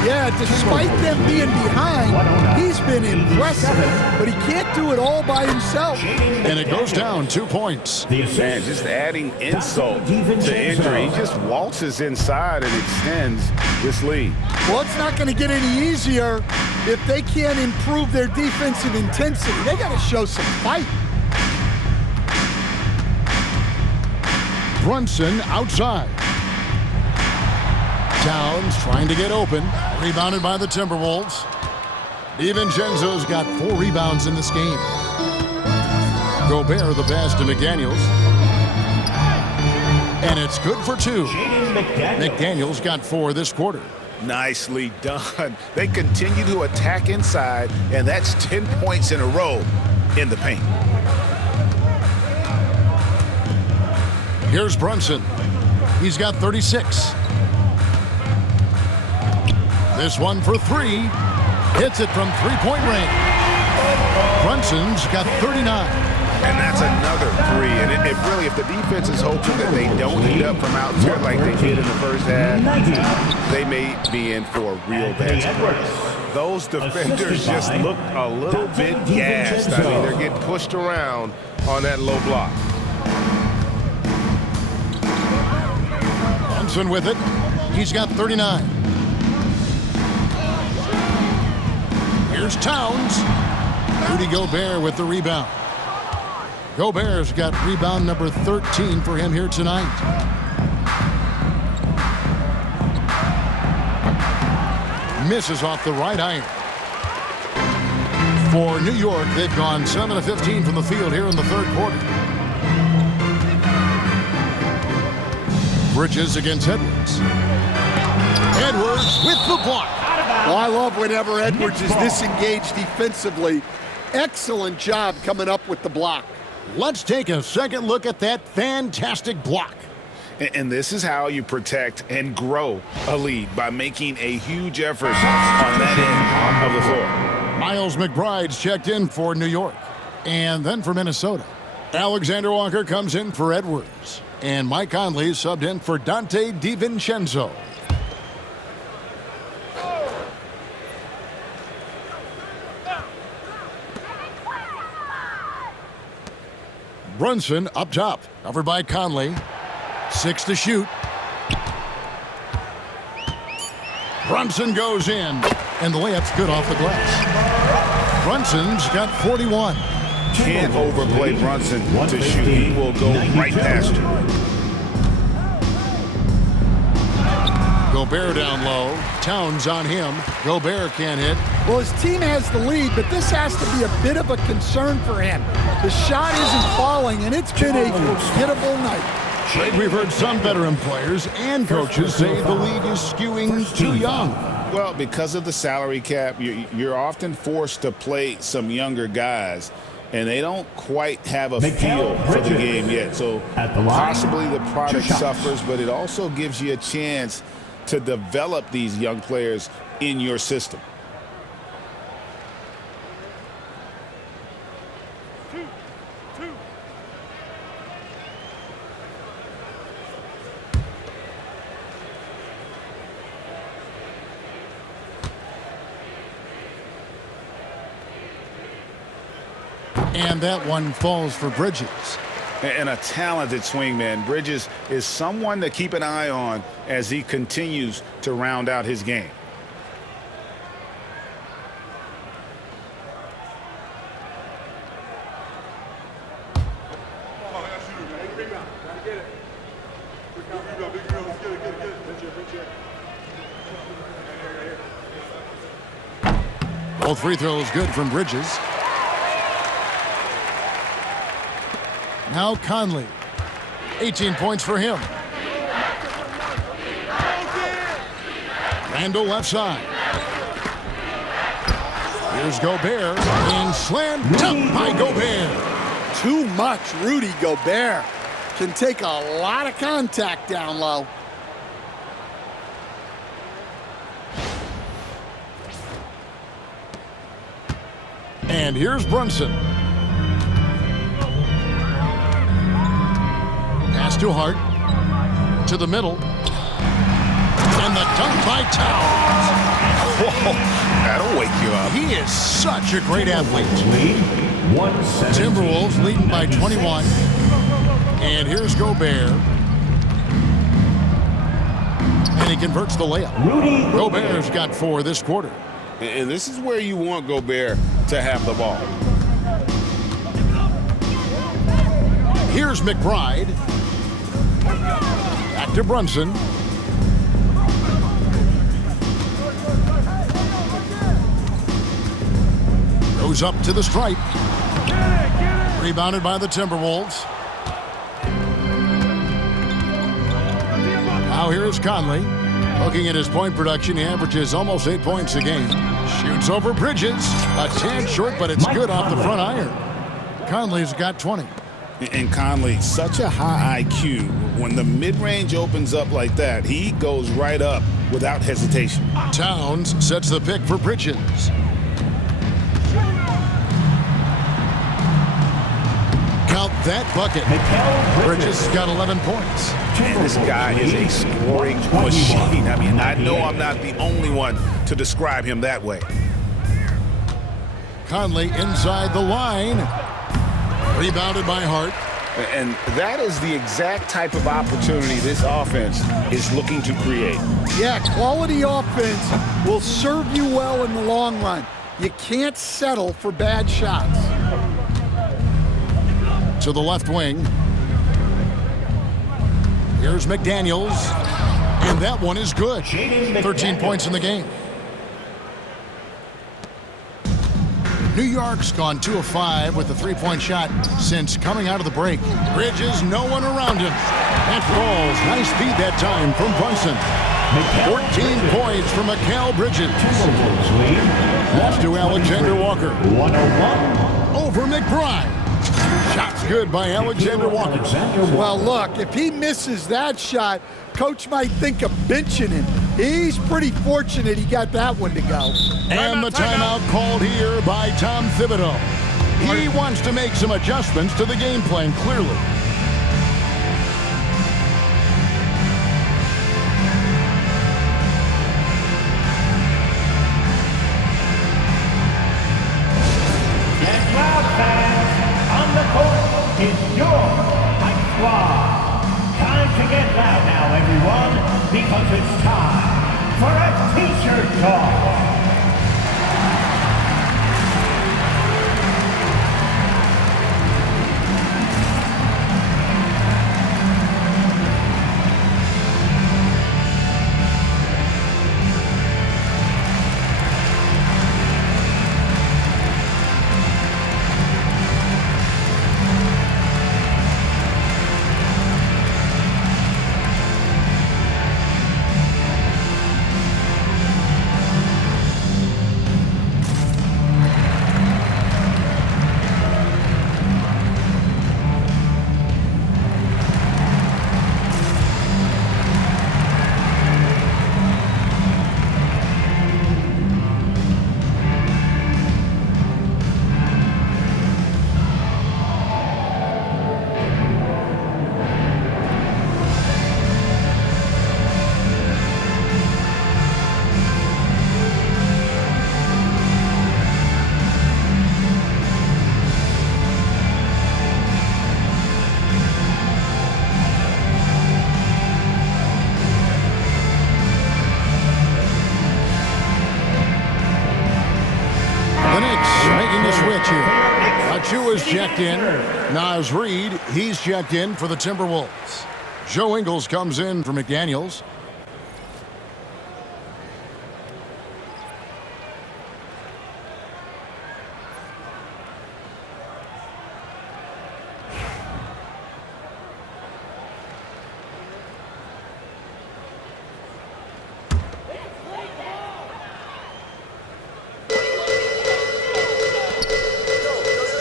Yeah, despite them being behind, he's been impressive, but he can't do it all by himself. And it goes down 2 points. Man, just adding insult to injury. He just waltzes inside and extends this lead. Well, it's not going to get any easier if they can't improve their defensive intensity. They got to show some fight. Brunson outside. Towns trying to get open. Rebounded by the Timberwolves. DiVincenzo's got 4 rebounds in this game. Gobert the pass to McDaniels. And it's good for 2. McDaniels got 4 this quarter. Nicely done. They continue to attack inside, and that's 10 points in a row in the paint. Here's Brunson. He's got 36. This one for 3. Hits it from 3-point range. Brunson's got 39. And that's another 3. And if the defense is hoping that they don't heat up from out there like they did in the first half, they may be in for a real bad spot. Those defenders just look a little bit gassed. I mean, they're getting pushed around on that low block. Brunson with it. He's got 39. Here's Towns. Rudy Gobert with the rebound. Gobert's got rebound number 13 for him here tonight. Misses off the right iron. For New York, they've gone 7 of 15 from the field here in the third quarter. Bridges against Edwards. Edwards with the block. Well, I love whenever Edwards is disengaged defensively. Excellent job coming up with the block. Let's take a second look at that fantastic block. And this is how you protect and grow a lead, by making a huge effort on that end of the floor. Miles McBride's checked in for New York. And then for Minnesota, Alexander Walker comes in for Edwards. And Mike Conley subbed in for Dante DiVincenzo. Brunson up top, covered by Conley. 6 to shoot. Brunson goes in, and the layup's good off the glass. Brunson's got 41. Can't overplay Brunson to shoot. He will go right past you. Gobert down low. Towns on him. Gobert can't hit. Well, his team has the lead, but this has to be a bit of a concern for him. The shot isn't falling, and it's been a forgettable night. We've heard some veteran players and coaches say the league is skewing too young. Well, because of the salary cap, you're often forced to play some younger guys, and they don't quite have a feel for the game yet. So possibly the product suffers, but it also gives you a chance to develop these young players in your system. And that one falls for Bridges. And a talented swingman. Bridges is someone to keep an eye on as he continues to round out his game. Both free throws good from Bridges. Now Conley. 18 points for him. Randall left side. Here's Gobert. And slam dunk by Gobert. Too much Rudy Gobert. Can take a lot of contact down low. And here's Brunson. Pass to Hart. To the middle. And the dunk by Towns. Whoa, that'll wake you up. He is such a great athlete. Lead, Timberwolves leading by 21. And here's Gobert. And he converts the layup. Gobert's got 4 this quarter. And this is where you want Gobert to have the ball. Here's McBride. Back to Brunson. Goes up to the stripe. Rebounded by the Timberwolves. Now here's Conley. Looking at his point production, he averages almost 8 points a game. Shoots over Bridges. A tad short, but it's good off the front iron. Conley's got 20. And Conley, such a high IQ. When the mid-range opens up like that, he goes right up without hesitation. Towns sets the pick for Bridges. Count that bucket. Bridges got 11 points. And this guy is a scoring machine. I mean, I know I'm not the only one to describe him that way. Conley inside the line. Rebounded by Hart. And that is the exact type of opportunity this offense is looking to create. Yeah, quality offense will serve you well in the long run. You can't settle for bad shots. To the left wing. Here's McDaniels. And that one is good. 13 points in the game. New York's gone 2 of 5 with the three-point shot since coming out of the break. Bridges, no one around him. That falls. Nice feed that time from Brunson. 14 points from Mikal Bridges. Left to Alexander Walker. 101. Over McBride. Shot's good by Alexander Walker. Well, look, if he misses that shot, coach might think of benching him. He's pretty fortunate he got that one to go. And the timeout called here by Tom Thibodeau. He wants to make some adjustments to the game plan, clearly. And crowd fans on the court. is your hype squad. Time to get loud now, everyone, because it's time for a t-shirt toss. The Knicks making the switch here. Achua's checked in. Naz Reid, he's checked in for the Timberwolves. Joe Ingles comes in for McDaniels.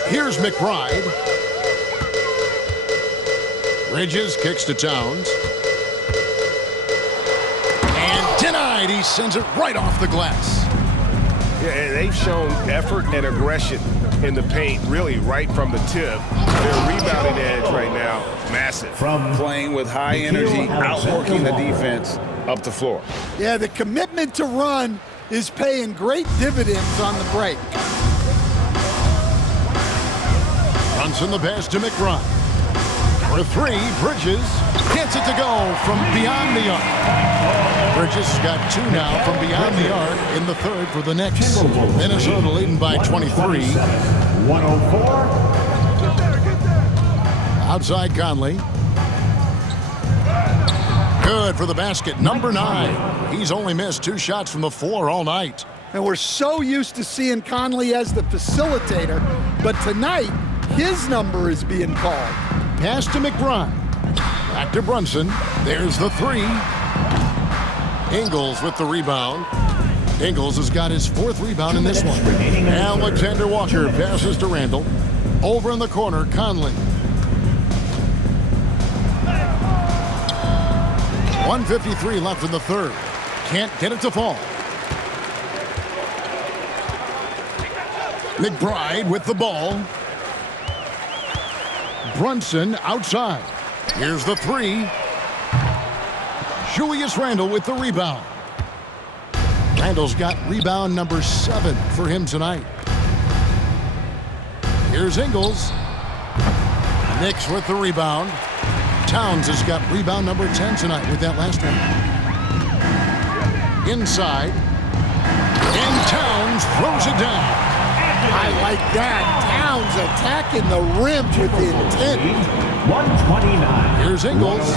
Here's McBride. Bridges kicks to Towns. And denied. He sends it right off the glass. Yeah, and they've shown effort and aggression in the paint, really right from the tip. Their rebounding edge right now, massive. From playing with high energy, outworking the defense up the floor. Yeah, the commitment to run is paying great dividends on the break. Brunson the pass to McBride. For three, Bridges gets it to go from beyond the arc. Bridges got two now from beyond the arc in the third for the Knicks. Minnesota leading by 23. 104. Outside Conley. Good for the basket. Number 9. He's only missed 2 shots from the floor all night. And we're so used to seeing Conley as the facilitator, but tonight, his number is being called. Pass to McBride. Back to Brunson. There's the 3. Ingles with the rebound. Ingles has got his 4th rebound in this one. Alexander Walker passes to Randall. Over in the corner, Conley. 1:53 left in the third. Can't get it to fall. McBride with the ball. Brunson outside. Here's the 3. Julius Randle with the rebound. Randle's got rebound number 7 for him tonight. Here's Ingles. Knicks with the rebound. Towns has got rebound number 10 tonight with that last one. Inside. And Towns throws it down. I like that. Towns attacking the rim with intent. 129. Here's Ingles.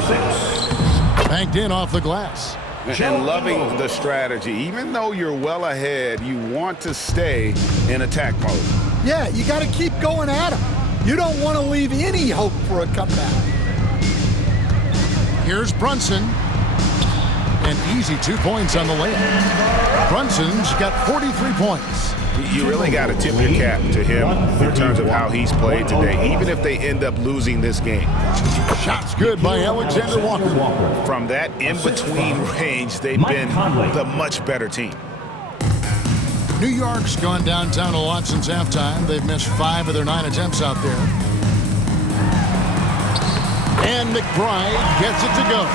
Banked in off the glass. And loving the strategy. Even though you're well ahead, you want to stay in attack mode. Yeah, you got to keep going at him. You don't want to leave any hope for a comeback. Here's Brunson. An easy 2 points on the layup. Brunson's got 43 points. You really got to tip your cap to him in terms of how he's played today, even if they end up losing this game. Shots good by Alexander Walker. From that in-between range, they've been the much better team. New York's gone downtown a lot since halftime. They've missed 5 of their 9 attempts out there. And McBride gets it to go.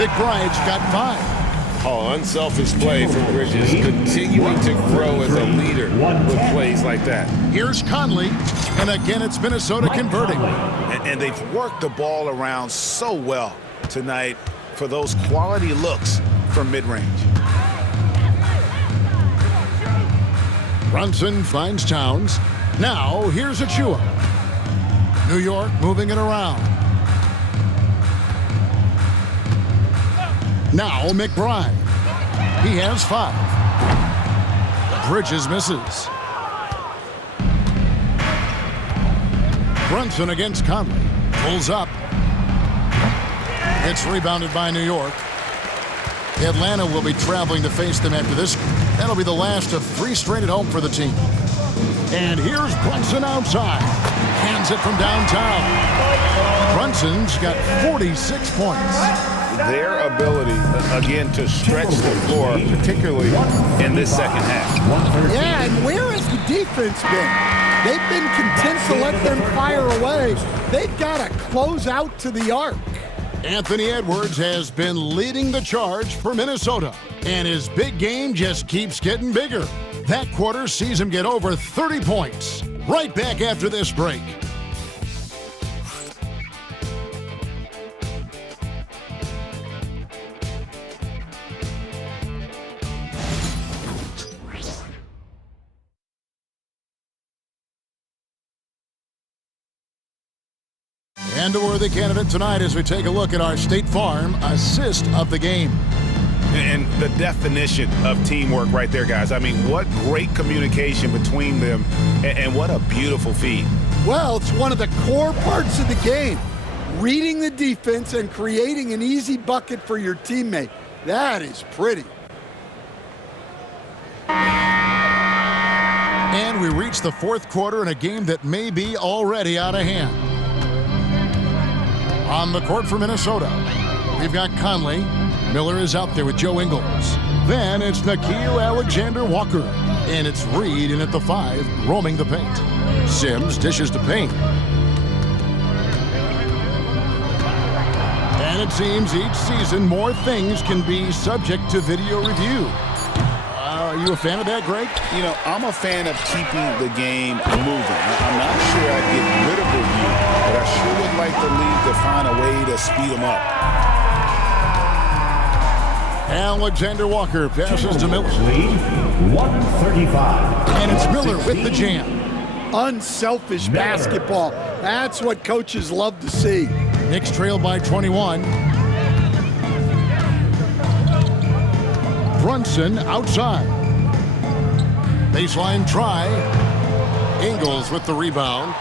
McBride's got 5. Oh, unselfish play from Bridges, continuing to grow as a leader with plays like that. Here's Conley, and again it's Minnesota converting. And they've worked the ball around so well tonight for those quality looks from mid-range. Brunson finds Towns. Now here's Achua. New York moving it around. Now McBride. He has 5. Bridges misses. Brunson against Conley. Pulls up. It's rebounded by New York. Atlanta will be traveling to face them after this. That'll be the last of 3 straight at home for the team. And here's Brunson outside. Hands it from downtown. Brunson's got 46 points. Their ability, again, to stretch the floor, particularly in this second half. Yeah, and where has the defense been? They've been content to let them fire away. They've got to close out to the arc. Anthony Edwards has been leading the charge for Minnesota, and his big game just keeps getting bigger. That quarter sees him get over 30 points. Right back after this break. And a worthy candidate tonight as we take a look at our State Farm assist of the game. And the definition of teamwork right there, guys. I mean, what great communication between them, and what a beautiful feed. Well, it's one of the core parts of the game. Reading the defense and creating an easy bucket for your teammate. That is pretty. And we reach the 4th quarter in a game that may be already out of hand. On the court for Minnesota, we've got Conley. Miller is out there with Joe Ingles. Then it's Nickeil Alexander-Walker. And it's Reed in at the 5, roaming the paint. Sims dishes to Payne. And it seems each season more things can be subject to video review. Are you a fan of that, Greg? You know, I'm a fan of keeping the game moving. I'm not sure I'd get rid of review, but I sure would like the league to find a way to speed them up. Alexander Walker passes to Miller. Lead 135. And it's Miller with the jam. Unselfish basketball. That's what coaches love to see. Knicks trail by 21. Brunson outside. Baseline try. Ingles with the rebound.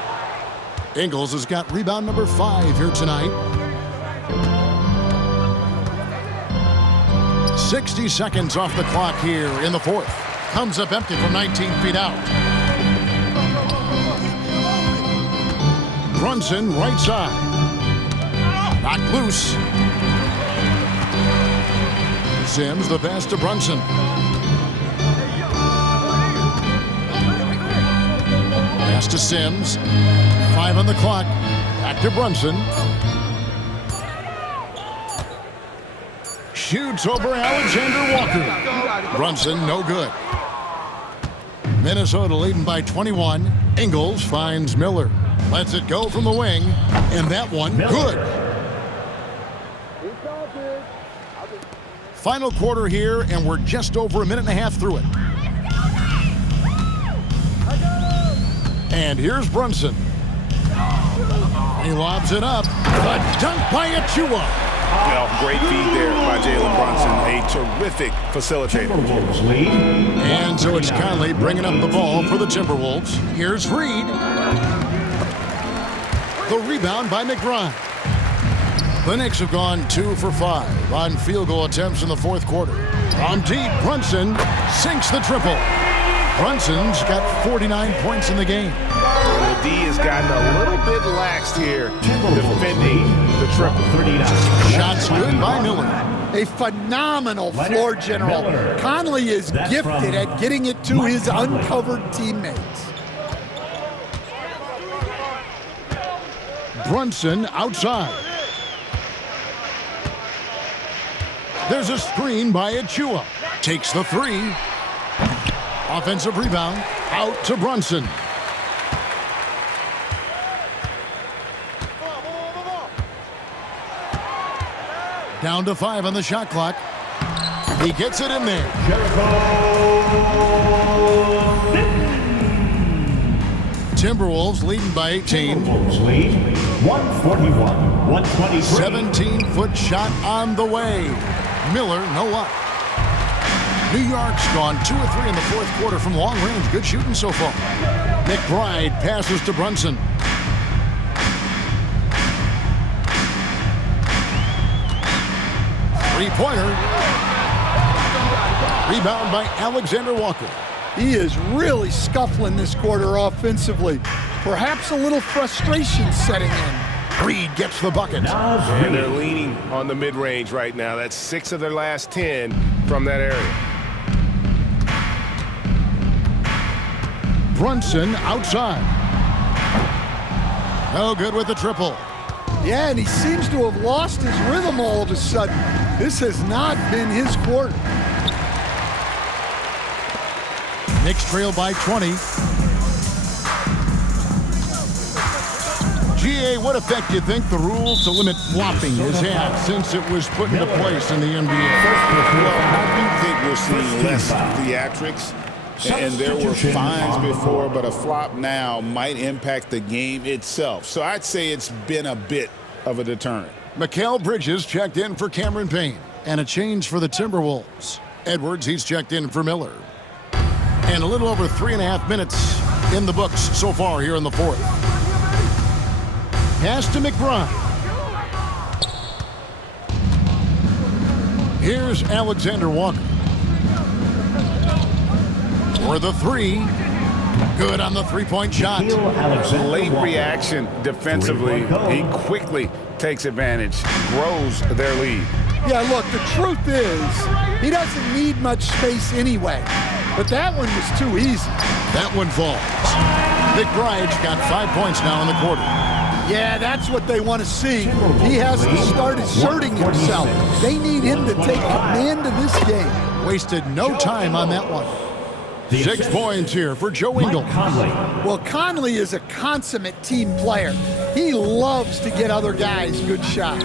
Ingles has got rebound number 5 here tonight. 60 seconds off the clock here in the 4th. Comes up empty from 19 feet out. Brunson right side. Knocked loose. Sims the pass to Brunson. Pass to Sims. 5 on the clock. Back to Brunson. Shoots over Alexander Walker. Brunson no good. Minnesota leading by 21. Ingles finds Miller. Lets it go from the wing. And that one good. Final quarter here, and we're just over a minute and a half through it. And here's Brunson. He lobs it up. A dunk by Achua. Well, great feed there by Jalen Brunson. A terrific facilitator. And so it's Conley bringing up the ball for the Timberwolves. Here's Reed. The rebound by McBride. The Knicks have gone 2 for 5 on field goal attempts in the 4th quarter. From deep, Brunson sinks the triple. Brunson's got 49 points in the game. The D has gotten a little bit laxed here defending the triple. Shots good by Miller. A phenomenal floor general. Conley is gifted at getting it to his uncovered teammates. Brunson outside. There's a screen by Achua. Takes the three. Offensive rebound. Out to Brunson. Down to 5 on the shot clock. He gets it in there. Timberwolves leading by 18. Timberwolves lead 141-123. 17-foot shot on the way. Miller, no luck. New York's gone 2 of 3 in the fourth quarter from long range. Good shooting so far. McBride passes to Brunson. Three-pointer. Rebound by Alexander Walker. He is really scuffling this quarter offensively. Perhaps a little frustration setting in. Reed gets the bucket. And they're leaning on the mid-range right now. That's 6 of their last 10 from that area. Brunson outside. No good with the triple. Yeah, and he seems to have lost his rhythm all of a sudden. This has not been his quarter. Knicks trail by 20. GA, what effect do you think the rules to limit flopping has had since it was put into place in the NBA? Well, I do think we're seeing less theatrics. And there were fines before, but a flop now might impact the game itself. So I'd say it's been a bit of a deterrent. Mikal Bridges checked in for Cameron Payne. And a change for the Timberwolves. Edwards, he's checked in for Miller. And a little over 3.5 minutes in the books so far here in the fourth. Pass to McBride. Here's Alexander Walker. For the three. Good on the three-point shot. Late reaction defensively. He quickly takes advantage, grows their lead. Yeah, look, the truth is, he doesn't need much space anyway. But that one was too easy. That one falls. McBride's got 5 points now in the quarter. Yeah, that's what they want to see. He has to start asserting himself. They need him to take command of this game. Wasted no time on that one. 6 points here for Joe Ingles. Well, Conley is a consummate team player. He loves to get other guys good shots.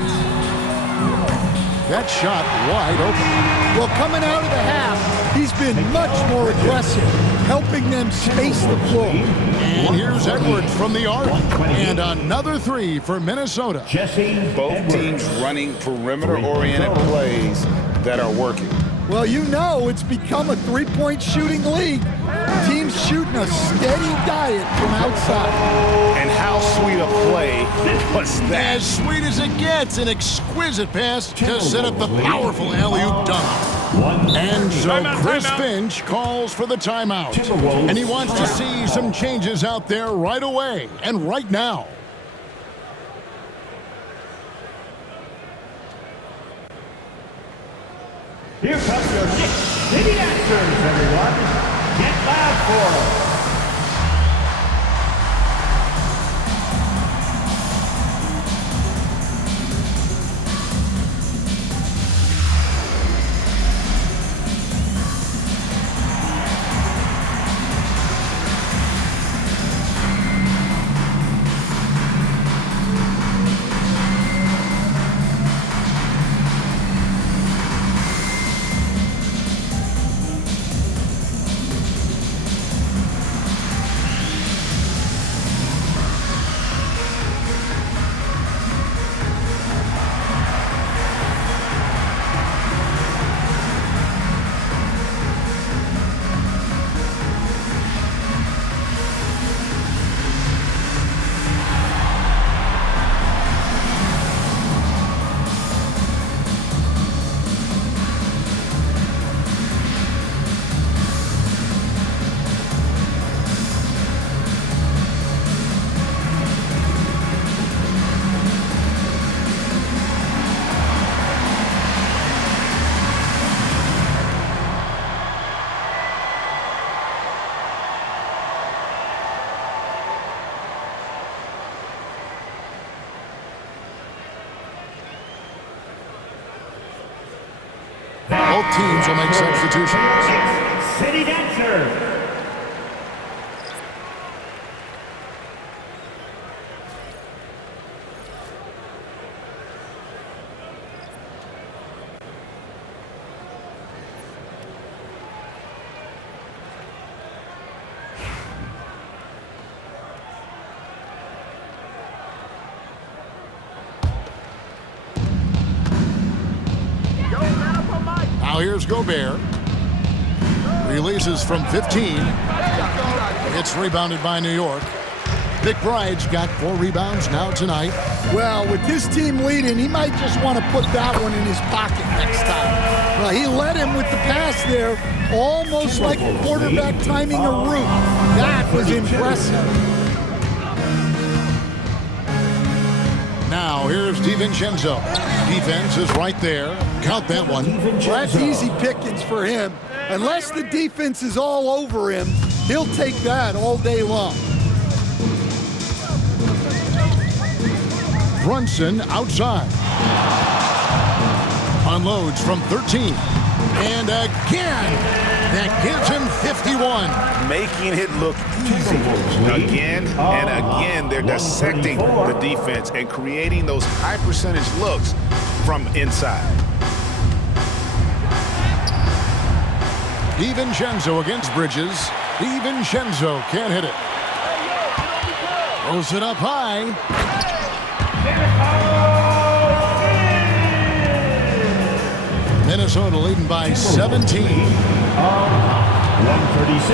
That shot wide open. Well, coming out of the half, he's been much more aggressive, helping them space the floor. And here's Edwards from the arc. And another three for Minnesota. Both teams running perimeter-oriented plays that are working. Well, you know it's become a three-point shooting league. Teams shooting a steady diet from outside. And how sweet a play was that? As sweet as it gets, an exquisite pass to set up the powerful alley-oop dunk. And so Chris Finch calls for the timeout. And he wants to see some changes out there right away and right now. Here comes your Knicks City Actors, everyone. Get loud for them. Both teams will make substitutions. City Dancer. Now here's Gobert. Releases from 15. It's rebounded by New York. McBride's got 4 rebounds now tonight. Well, with his team leading, he might just want to put that one in his pocket next time. Well, he led him with the pass there, almost like a quarterback timing a route. That was impressive. Now here's DiVincenzo. Defense is right there. Count that one. Well, that's easy pickings for him. Unless the defense is all over him, he'll take that all day long. Brunson outside. Unloads from 13. And again, that gives him 51. Making it look easy. Again and again, they're dissecting the defense and creating those high percentage looks from inside. DiVincenzo against Bridges. DiVincenzo can't hit it. Throws it up high. Minnesota leading by 17.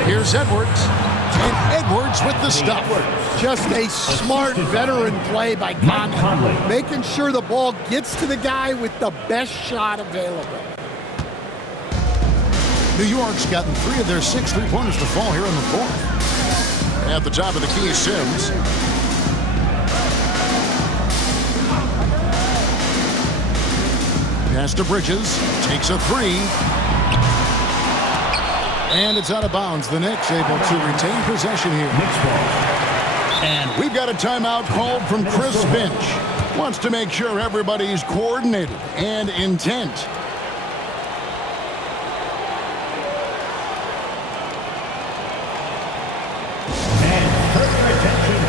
Here's Edwards. And Edwards with the stuff. Just a smart veteran play by Conley, making sure the ball gets to the guy with the best shot available. New York's gotten 3 of their 6 3-pointers to fall here in the fourth. At the top of the key, Sims. Pass to Bridges. Takes a 3. And it's out of bounds. The Knicks able to retain possession here. And we've got a timeout called from Chris Finch. Wants to make sure everybody's coordinated and intent.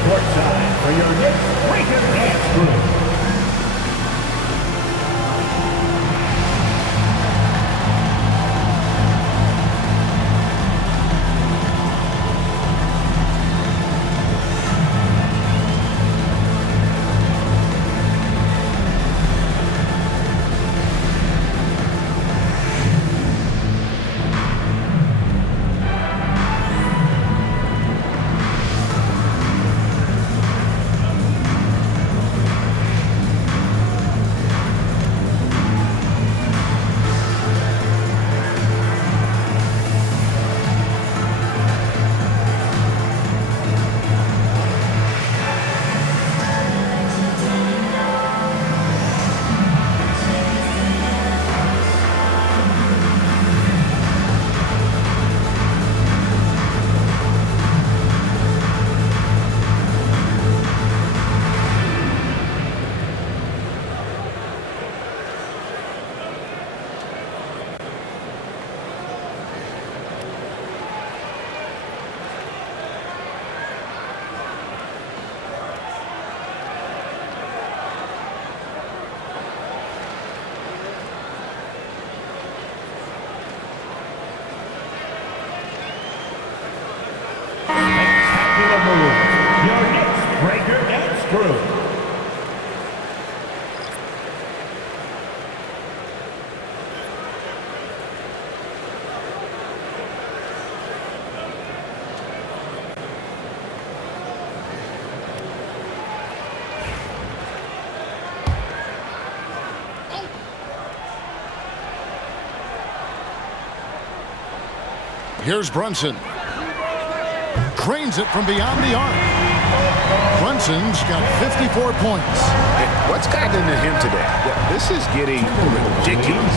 Courtside for your Knicks Breaker Dance Group. Your Knicks Breaker Dance Crew. Here's Brunson. Drains it from beyond the arc. Brunson's got 54 points. What's gotten into him today? This is getting ridiculous.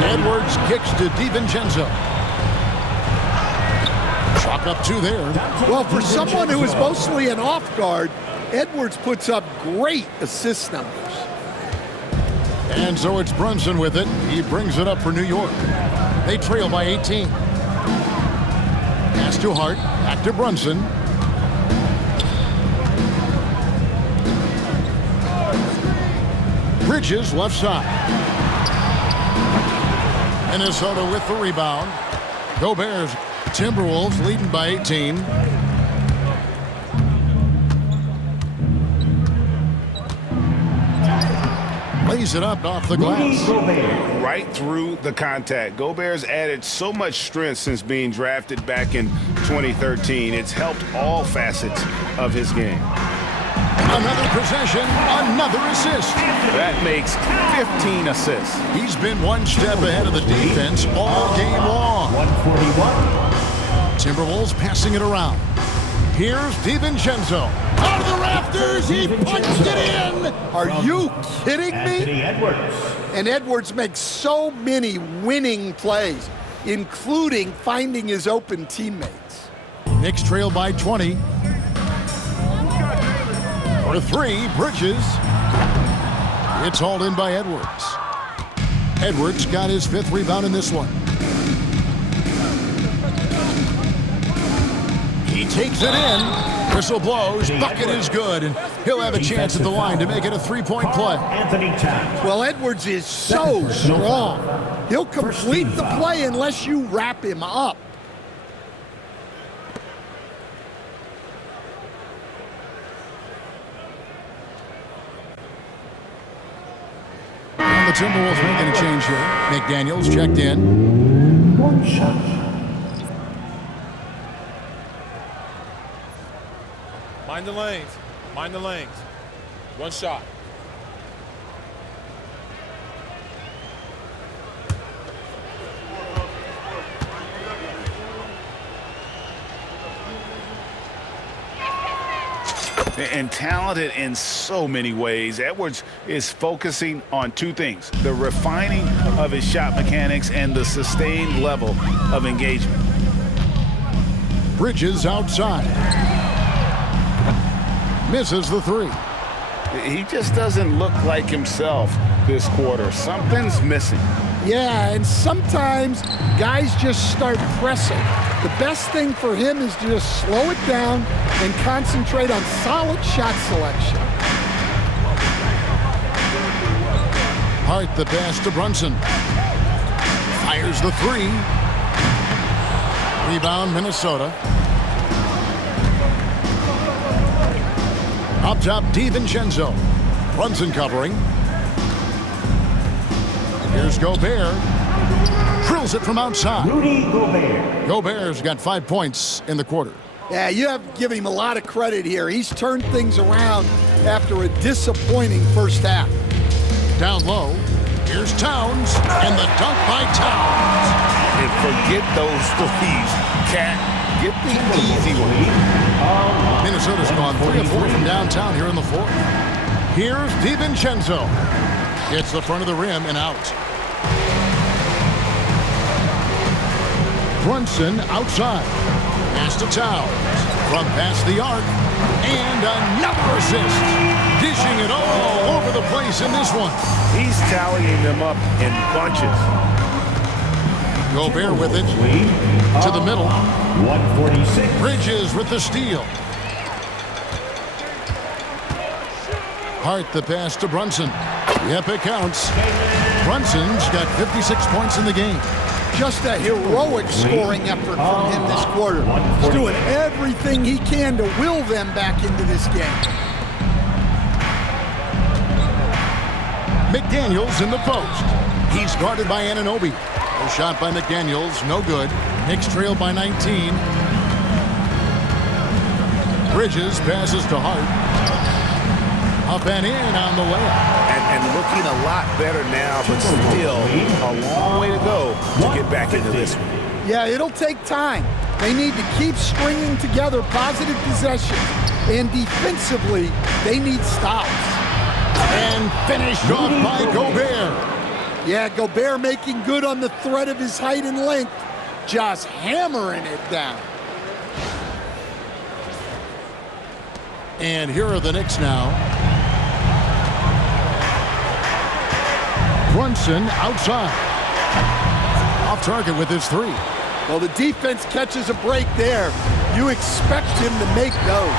Edwards kicks to DiVincenzo. Chalk up 2 there. Well, for someone who is mostly an off guard, Edwards puts up great assist numbers. And so it's Brunson with it. He brings it up for New York. They trail by 18. Pass to Hart. Back to Brunson. Bridges left side. Minnesota with the rebound. Gobert's Timberwolves leading by 18. Lays it up off the glass. Right through the contact. Gobert's added so much strength since being drafted back in 2013. It's helped all facets of his game. Another possession, another assist. That makes 15 assists. He's been one step ahead of the defense all game long. 141. Timberwolves passing it around. Here's DiVincenzo. Out of the rafters, he punched it in. Are you kidding me? Anthony Edwards. And Edwards makes so many winning plays, including finding his open teammates. Knicks trail by 20. For three, Bridges. It's hauled in by Edwards. Edwards got his 5th rebound in this one. He takes it in. Whistle blows. Bucket is good. And he'll have a chance at the line to make it a 3-point play. Anthony Towns. Well, Edwards is so strong. He'll complete the play unless you wrap him up. The Timberwolves making a change here. McDaniels checked in. One shot. Mind the lanes. Mind the lanes. One shot. And talented in so many ways. Edwards is focusing on two things: the refining of his shot mechanics and the sustained level of engagement. Bridges outside. Misses the 3. He just doesn't look like himself this quarter. Something's missing. Yeah, and sometimes guys just start pressing. The best thing for him is to just slow it down and concentrate on solid shot selection. Hart the pass to Brunson. Fires the 3. Rebound Minnesota. Up top, DiVincenzo. Brunson covering. Here's Gobert. Drills it from outside. Rudy Gobert. Gobert's got 5 points in the quarter. Yeah, you have to give him a lot of credit here. He's turned things around after a disappointing first half. Down low, here's Towns, and the dunk by Towns. And forget those threes. Cat, get the easy one. Minnesota's gone 3 of 4 from downtown here in the 4th. Here's DiVincenzo. Gets the front of the rim and out. Brunson outside. Pass to Towns. From past the arc. And another assist. Dishing it all over the place in this one. He's tallying them up in bunches. Gobert with it. To the middle. 146. Bridges with the steal. Hart the pass to Brunson. Yep, it counts. Brunson's got 56 points in the game. Just a heroic scoring effort from him this quarter. He's doing everything he can to will them back into this game. McDaniels in the post. He's guarded by Anunoby. A shot by McDaniels, no good. Knicks trail by 19. Bridges passes to Hart. Up and in on the layup. And looking a lot better now, but still a long way to go to get back into this one. Yeah, it'll take time. They need to keep stringing together positive possessions. And defensively, they need stops. And finished off by Gobert. Yeah, Gobert making good on the threat of his height and length. Just hammering it down. And here are the Knicks now. Brunson outside. Off target with his three. Well, the defense catches a break there. You expect him to make those.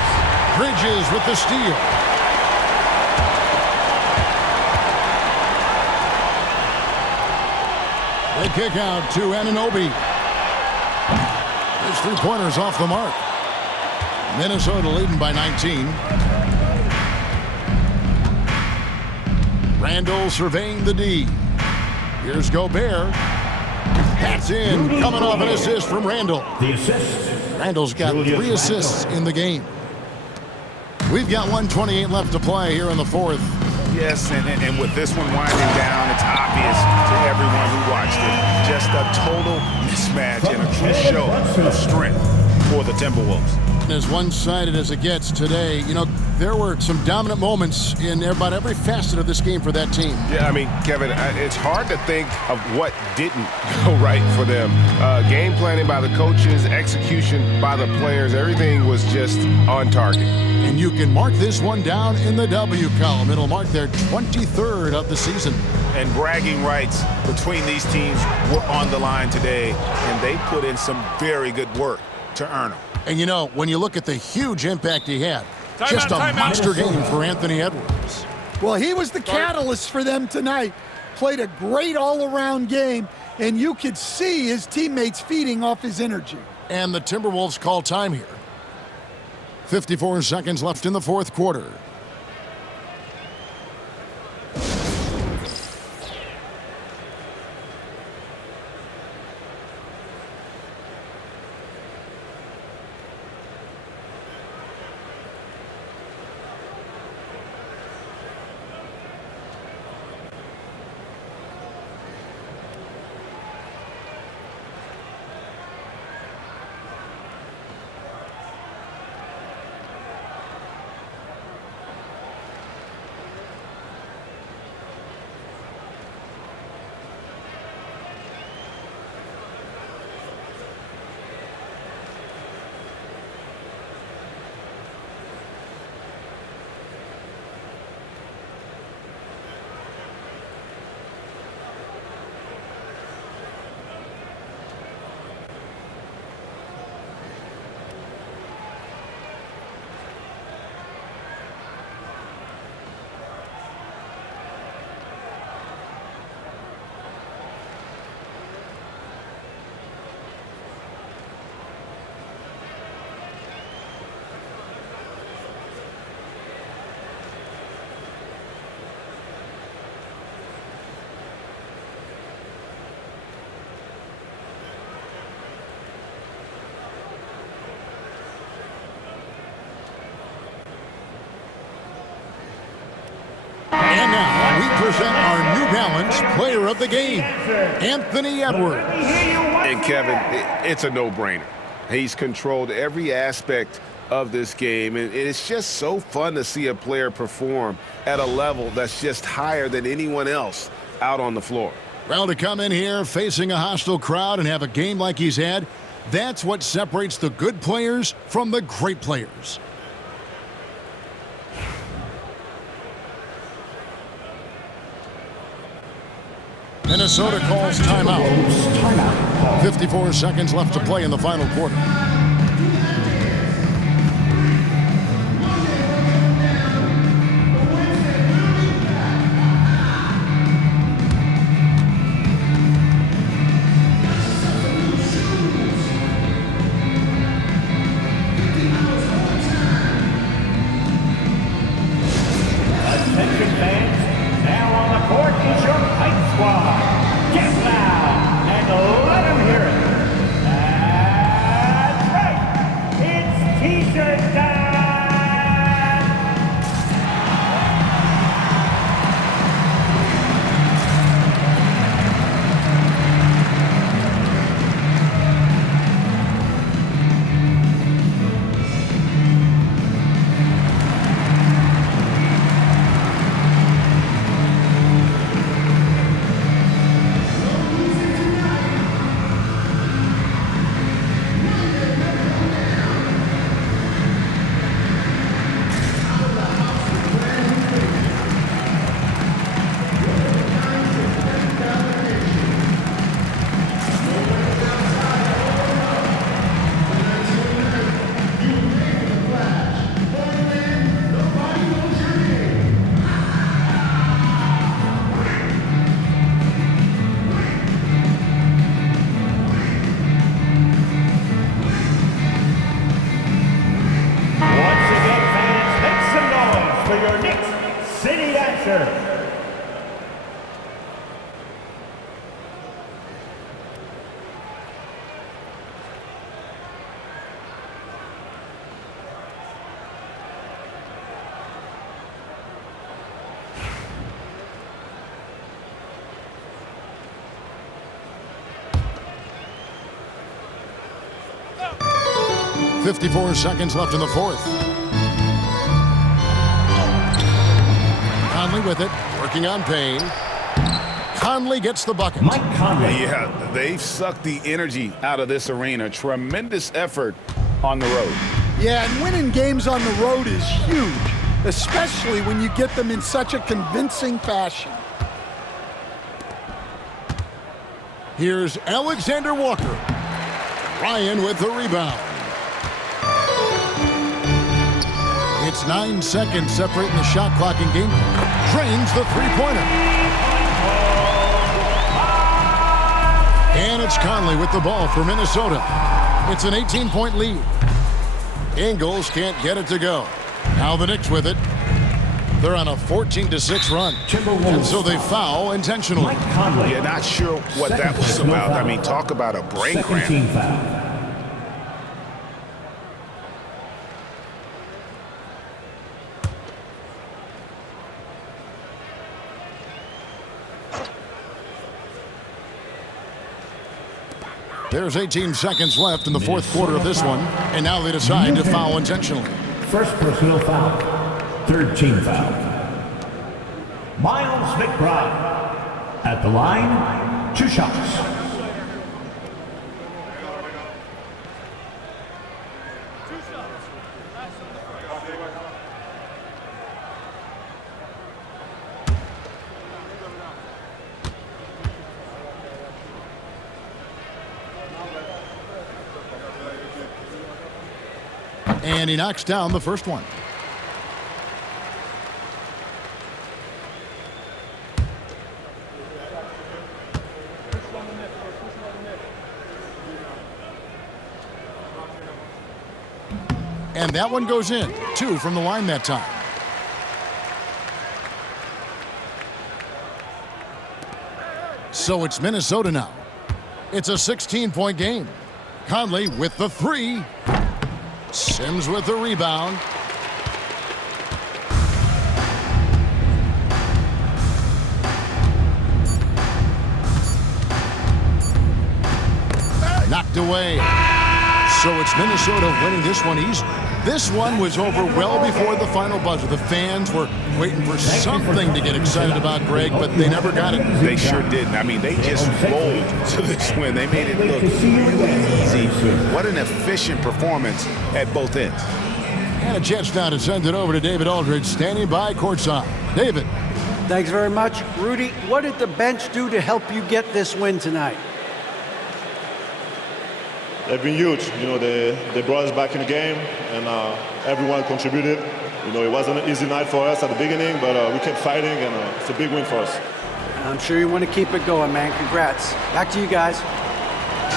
Bridges with the steal. They kick out to Anunoby. His three-pointers off the mark. Minnesota leading by 19. Randall surveying the D. Here's Gobert. That's in. Coming off an assist from Randall. The assist. Randall's got 3 assists in the game. We've got 1:28 left to play here in the fourth. Yes, and with this one winding down, it's obvious to everyone who watched it. Just a total mismatch and a true show of strength for the Timberwolves. As one-sided as it gets today, you know, there were some dominant moments in about every facet of this game for that team. Yeah, I mean, Kevin, it's hard to think of what didn't go right for them. Game planning by the coaches, execution by the players, everything was just on target. And you can mark this one down in the W column. It'll mark their 23rd of the season. And bragging rights between these teams were on the line today, and they put in some very good work to earn them. And you know, when you look at the huge impact he had, just a monster game for Anthony Edwards. Well, he was the catalyst for them tonight. Played a great all-around game, and you could see his teammates feeding off his energy. And the Timberwolves call time here. 54 seconds left in the fourth quarter. And now we present our New Balance Player of the Game, Anthony Edwards. And Kevin, it's a no-brainer. He's controlled every aspect of this game, and it's just so fun to see a player perform at a level that's just higher than anyone else out on the floor. Well, to come in here facing a hostile crowd and have a game like he's had, that's what separates the good players from the great players. Minnesota calls timeout. 54 seconds left to play in the final quarter. Attention fans, now on the court is your Knight Squad. Get loud and let them hear it. That's 54 seconds left in the fourth. Conley with it, working on Payne. Conley gets the bucket. Mike Conley. Yeah, they've sucked the energy out of this arena. Tremendous effort on the road. Yeah, and winning games on the road is huge, especially when you get them in such a convincing fashion. Here's Alexander Walker. Ryan with the rebound. It's 9 seconds separating the shot clock and game. Drains the three-pointer. And it's Conley with the ball for Minnesota. It's an 18-point lead. Ingles can't get it to go. Now the Knicks with it. They're on a 14-6 run. And so they foul intentionally. Yeah, not sure what that was about. I mean, talk about a brain cramp. There's 18 seconds left in the fourth quarter of this one, and now they decide to foul intentionally. First personal foul. Third team foul. Miles McBride. At the line, 2 shots. And he knocks down the first one. And that one goes in. 2 from the line that time. So it's Minnesota now. It's a 16-point game. Conley with the 3. Sims with the rebound. Knocked away. So it's Minnesota winning this one easy. This one was over well before the final buzzer. The fans were waiting for something to get excited about, Greg, but they never got it. They sure didn't. I mean, they just rolled to this win. They made it look really easy. What an efficient performance at both ends. And a chance now to send it over to David Aldridge, standing by courtside. David. Thanks very much. Rudy, what did the bench do to help you get this win tonight? They've been huge. You know, they brought us back in the game, and everyone contributed. You know, it wasn't an easy night for us at the beginning, but we kept fighting, and it's a big win for us. I'm sure you want to keep it going, man. Congrats. Back to you guys.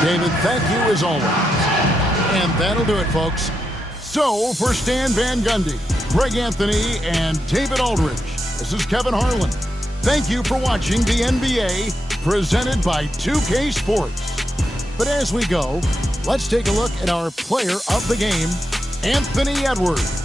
David, thank you as always. And that'll do it, folks. So, for Stan Van Gundy, Greg Anthony, and David Aldridge, this is Kevin Harlan. Thank you for watching the NBA, presented by 2K Sports. But as we go, let's take a look at our player of the game, Anthony Edwards.